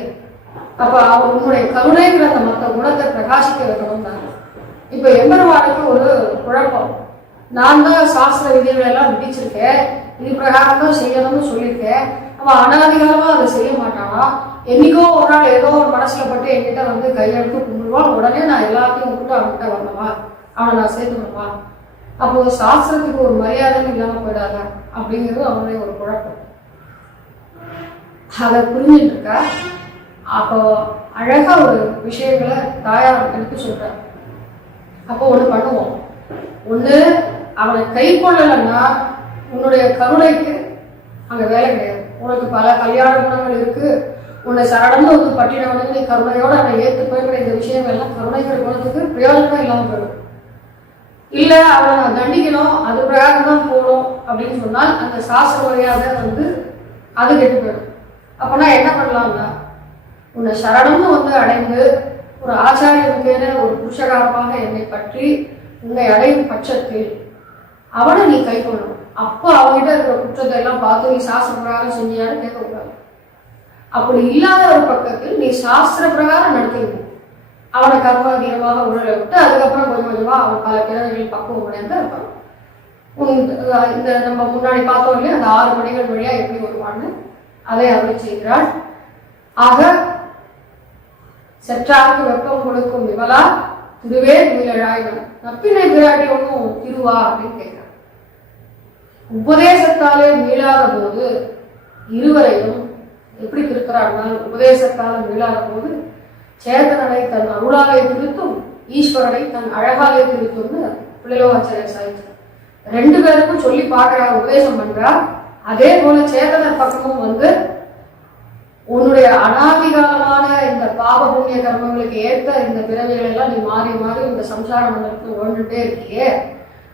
அப்ப அவன் உன்னுடைய கருணைங்கிற அந்த மற்ற குணத்தை பிரகாசிக்க வைக்கணும் தான். இப்ப எம்பெருமானுக்கு ஒரு குழப்பம், நான் தான் சாஸ்திர விதிகளை எல்லாம் விதிச்சிருக்கேன், இது பிரகாரம் தான் செய்யணும்னு சொல்லியிருக்கேன். அவன் அனாதிகாலமா அதை செய்ய மாட்டானா? என்னைக்கோ ஒரு நாள் ஏதோ ஒரு மனசுல பட்டு என்கிட்ட வந்து கையெழுத்து கும்பிடுவான், உடனே நான் எல்லாத்தையும் விட்டு அவன்கிட்ட வரணுமா, அவனை நான் சேர்த்துக்கணுமா? அப்போ சாஸ்திரத்துக்கு ஒரு மரியாதைன்னு இல்லாம போயிடாத அப்படிங்கிறது அவனுடைய ஒரு குழப்பம். அதை புரிஞ்சுட்டு இருக்கா. அப்போ அழகா ஒரு விஷயங்களை தாயார் எடுத்து சொல்றார். அப்போ ஒண்ணு பண்ணுவோம், ஒண்ணு அவனை கை கொள்ளலைன்னா உன்னுடைய கருணைக்கு அங்க வேலை கிடையாது. உனக்கு பல கல்யாண குணங்கள் இருக்கு, உன்னை சரணம்னு வந்து பட்டினவனுக்கு நீ கருணையோட அவனை ஏற்று போய்கிற இந்த விஷயங்கள்லாம் கருணைக்கிற குணத்துக்கு பிரயோஜனம் இல்லாம போயிடும். இல்ல அவனை நான் தண்டிக்கணும், அது பிரகாரம் தான் போகணும் அப்படின்னு சொன்னால் அந்த சாஸ்திர மரியாதை வந்து அது கெட்டு போயிடும். அப்பனா என்ன பண்ணலாம்னா, உன்னை சரணம்னு வந்து அடைந்து ஒரு ஆச்சாரியனுக்கேன ஒரு புருஷகாரமாக என்னை பற்றி உன்னை அடையும் பட்சத்தில் அவனை நீ கை கொள்ளணும். அப்போ அவங்ககிட்ட இருக்கிற குற்றத்தை எல்லாம் பார்த்து நீ சாஸ்திர பிரகாரம் செஞ்சியான்னு கேட்கக்கூடாது. அப்படி இல்லாத ஒரு பக்கத்தில் நீ சாஸ்திர பிரகாரம் நடத்திக்கணும். அவனை கர்மாதீனமாக உணர விட்டு அதுக்கப்புறம் கொஞ்சம் கொஞ்சமா அவன் பல பிறவைகள் பக்குவம் அடைந்து இருப்பான். இந்த நம்ம முன்னாடி பார்த்தோம் இல்லையா, அந்த 6 மணிகள் வழியா எப்படி வருவான்னு அதை அவள் செய்கிறாள். ஆக செற்றாருக்கு வெப்பம் கொடுக்கும் விமலா திருவே துயிலழாயினம் நப்பினை பிராட்டி ஒன்றும் திருவா அப்படின்னு கேட்கிறார். உபதேசத்தாலே மீளாத போது இருவரையும் எப்படி திருக்கிறாள்னா, உபதேசத்தால மீளாத போது சேதனனை தன் அருளாலே திருத்தும், ஈஸ்வரனை தன் அழகாலே திருத்தும்னு பிள்ளைலோகாச்சாரியர் சாதிச்சார். 2 பேருக்கும் சொல்லி பார்க்கிறார், உபதேசம் பண்றார். அதே போல சேதனர் பக்கமும் வந்து உன்னுடைய அனாதிகாலமான இந்த பாவ புண்ணிய கர்மங்களுக்கு ஏற்ற இந்த பிறவிகள் எல்லாம் நீ மாறி மாறி இந்த சம்சார மண்டலத்துக்கு வாழ்ந்துட்டே இருக்கியே,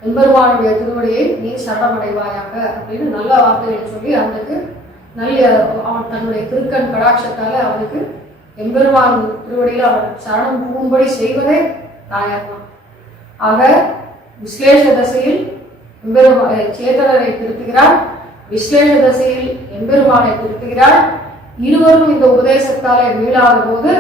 எம்பெருமானுடைய திருவடியை நீ சரணமடைவாயாக அப்படின்னு நல்ல வார்த்தைகளை சொல்லி அவனுக்கு நல்ல அவன் தன்னுடைய திருக்கண் கடாட்சத்தால அவனுக்கு எம்பெருமான் திருவடியில் அவன் சரணம் பூம்படி செய்வதே தாயார் தான். ஆக விஸ்லேஷ தசையில் சேதனரை திருத்துகிறார், விஸ்லேஷ தசையில் எம்பெருமானை திருத்துகிறார். இருவரும் இந்த உபதேசத்தாலே மீளாத போது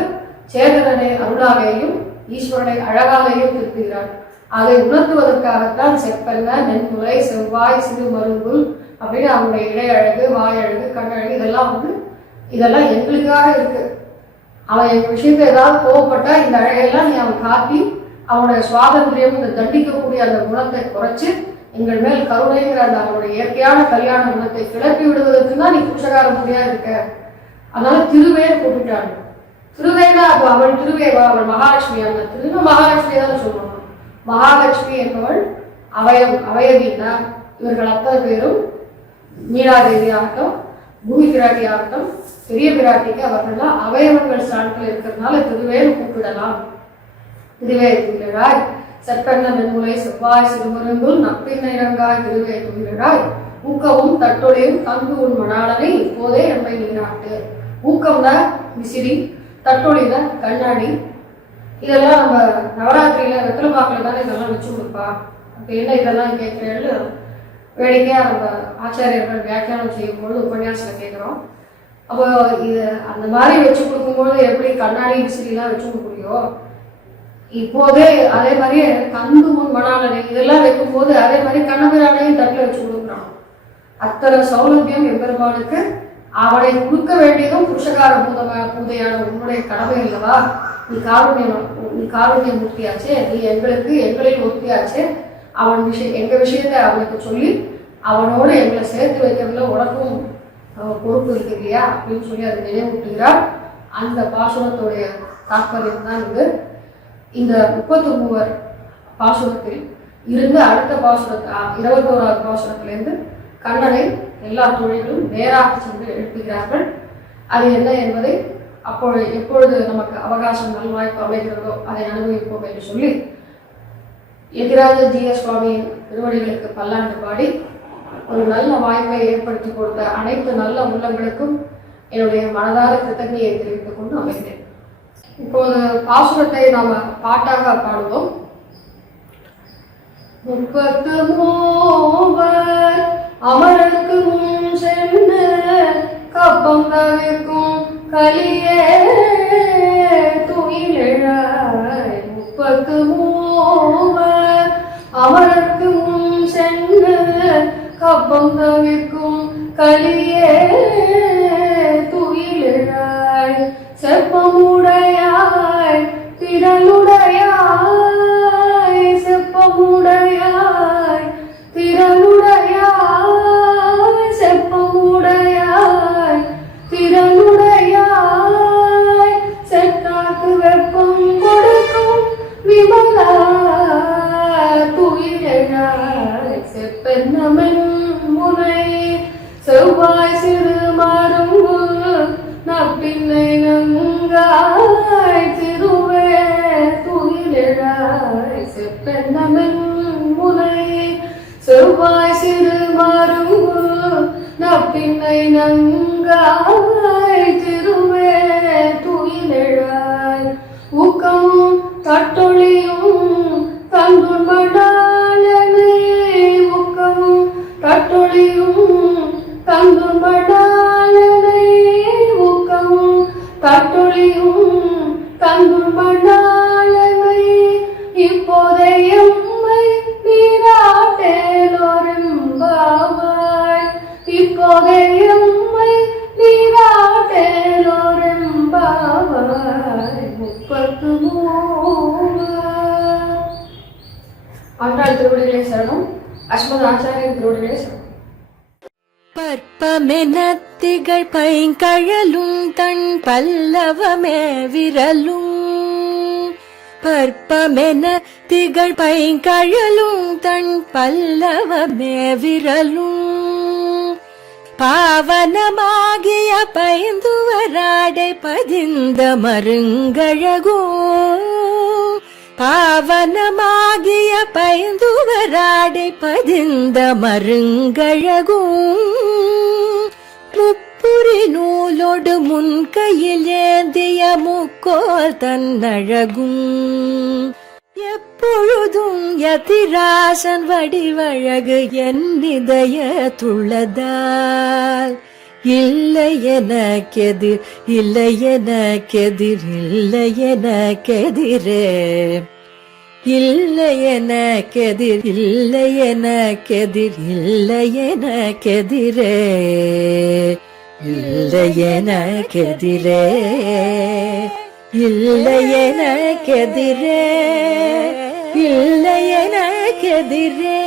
சேதனனை அருளாலேயும் ஈஸ்வரனை அழகாலேயும் திருத்துகிறார். அதை உணர்த்துவதற்காகத்தான் செப்பல்ல நென்முறை செவ்வாய் சிறு மருங்குல் அப்படின்னு அவனுடைய இடையழகு வாயழகு கண்ணழகு இதெல்லாம் எங்களுக்காக இருக்கு. அவன் எங்க விஷயத்த ஏதாவது கோவப்பட்டா இந்த அழகையெல்லாம் நீ அவன் காட்டி அவனுடைய சுவாதந்திரியம் இந்த தண்டிக்கக்கூடிய அந்த குணத்தை குறைச்சு எங்கள் மேல் கருணைங்கிற அந்த அவனுடைய இயற்கையான கல்யாண குணத்தை கிளப்பி விடுவதற்கு தான் நீ புருஷகார முறையா இருக்க. அதனால திருவேன்னு கூப்பிட்டாங்க. திருவேனா அப்போ அவள் திருவேவா, அவள் மகாலட்சுமி. அந்த திருவ மகாலட்சுமி தான் சொல்லுவாங்க. மகாலட்சுமி என்பவள் அவயவின்னா இவர்கள் அத்தனை பேரும் மீனாதேவி ஆகட்டும், பூமி பிராட்டி ஆகட்டும், பெரிய பிராட்டிக்கு அவர்கள்லாம் அவயவங்கள் ஸ்தானத்தில் இருக்கிறதுனால திருவேன்னு கூப்பிடலாம். திருவே துயிலழாய் செப்பெண்ண மென்முலை செவ்வாய் சிறுமருங்குல் நப்பின்ன இறங்காய் திருவே துயிலழாய் ஊக்கவும் தட்டொழியும் தந்து உன் மணாளனை இப்போதே நம்மை நீராட்டு. ஊக்கம்னா விசிறி, தட்டொழில கண்ணாடி. இதெல்லாம் நம்ம நவராத்திரியில வெத்தலை பாக்கில் தானே இதெல்லாம் வச்சு கொடுப்பா. அப்போ என்ன இதெல்லாம் கேட்கிறேன்னு வேடிக்கையா நம்ம ஆச்சாரியர்கள் வியாக்கியானம் செய்யும்போது உபன்யாசம் கேட்குறோம். அப்போ இது அந்த மாதிரி வச்சு கொடுக்கும்போது எப்படி கண்ணாடி விசிறிலாம் வச்சு கொடுக்குறியோ, இப்போதே அதே மாதிரி கந்து முன் மணாலனை இதெல்லாம் வைக்கும்போது அதே மாதிரி கண்ணபிரானையும் தட்டில் வச்சு கொடுக்குறான். அத்தனை சௌலபியம் எம்பெருமானுக்கு அவனை கொடுக்க வேண்டியதும் புருஷகார பூதையான உன்னுடைய கடமை இல்லவா? நீ காருண்ய மூர்த்தியாச்சே, நீ எங்களில் ஒத்தியாச்சே. அவன் எங்க விஷயத்தை அவனுக்கு சொல்லி அவனோட எங்களை சேர்த்து வைக்கிறதுல உனக்கும் பொறுப்பு இருக்கு இல்லையா அப்படின்னு சொல்லி அதை நினைவூட்டுகிறார். அந்த பாசுரத்துடைய தாற்பயம் தான் இது. இந்த 33 பாசுரத்தில் இருந்து அடுத்த பாசுரத்தை 21வது பாசுரத்திலிருந்து கண்ணனை எல்லா தொழிலும் நேராக சென்று எழுப்புகிறார்கள். அது என்ன என்பதை எப்பொழுது நமக்கு அவகாசம் நல்வாய்ப்பு அமைகிறதோ அதை அனுபவிப்போம் என்று சொல்லி எதிராஜ ஜிஎஸ் சுவாமியின் திருவடிகளுக்கு பல்லாண்டு பாடி ஒரு நல்ல வாய்ப்பை ஏற்படுத்தி கொடுத்த அனைத்து நல்ல உள்ளங்களுக்கும் என்னுடைய மனதார கிருத்தజ్ఞையை தெரிவித்துக் கொண்டு அமைந்தேன். இப்போது பாசுரத்தை நாம் பாட்டாக பாடுவோம். 33 அமரருக்கு முன் சென்று கப்பம் தவிர்க்கும் கலியே துயிலழாய். 33 அமரருக்கு முன் கப்பம் தவிர்க்கும் கலியே துயிலாய் செப்பமுடையாய் திறனுடையாய் செப்பமுடையாய் திறனுடையாய் செப்பமுடையாய் திறனுடையாய் செட்டாக்கு வெப்பம் கொடுக்கும் விமலா துயிலாய் செப்பென்னமென் முனை செவ்வாய் சிறு மருங்கு நப்பின்னை நங்காய் திருவே துயிலாய் செப்பென்னமென் முனை செவ்வாய் சிறு மருங்கு நப்பின்னை நங்காய் திருவே துயிலாய் ஊக்கம் தட்டொழியும் தந்துமடாலனை ஊக்கம் தட்டொழியும் தந்துமடாலனை ஊக்கம் தட்டொழியும் தந்துமடாலனை இப்போதையம்மை நீராட்டேலோரெம்பாவாய் இப்போதையம்மை நீராட்டேலோரெம்பாவாய் 33 ஆண்டாள் திருவடிகளே சரணம். அஸ்மத் ஆச்சாரியன் திருவடிகளே சரணம். பற்பமென திகழ் பைங்கழலும் தன் பல்லவமே விரலும் பற்பமென திகழ் பைங்கழலும் தன் பல்லவமே விரலும் பாவனமாகிய பைந்துவராடை பதிந்த மருங்கழகோ பாவனமாகிய பைந்துவராடை பதிந்த மருங்கழகும் முப்புரி நூலோடு முன்கையில் ஏந்திய முக்கோல் தன்னழகும் எப்பொழுதும் யதிராசன் வடிவழகு என் இதயத்துள்ளதால் இல்லை எனக்கெதிர் இல்லை எனக்கெதிர் இல்லை எனக்கெதிரே இல்லை எனக்கெதிர் இல்லை எனக்கெதிர் இல்லை எனக்கெதிரே இல்லை எனக்கெதிரே இல்லை எனக்கெதிரே இல்லை எனக்கெதிரே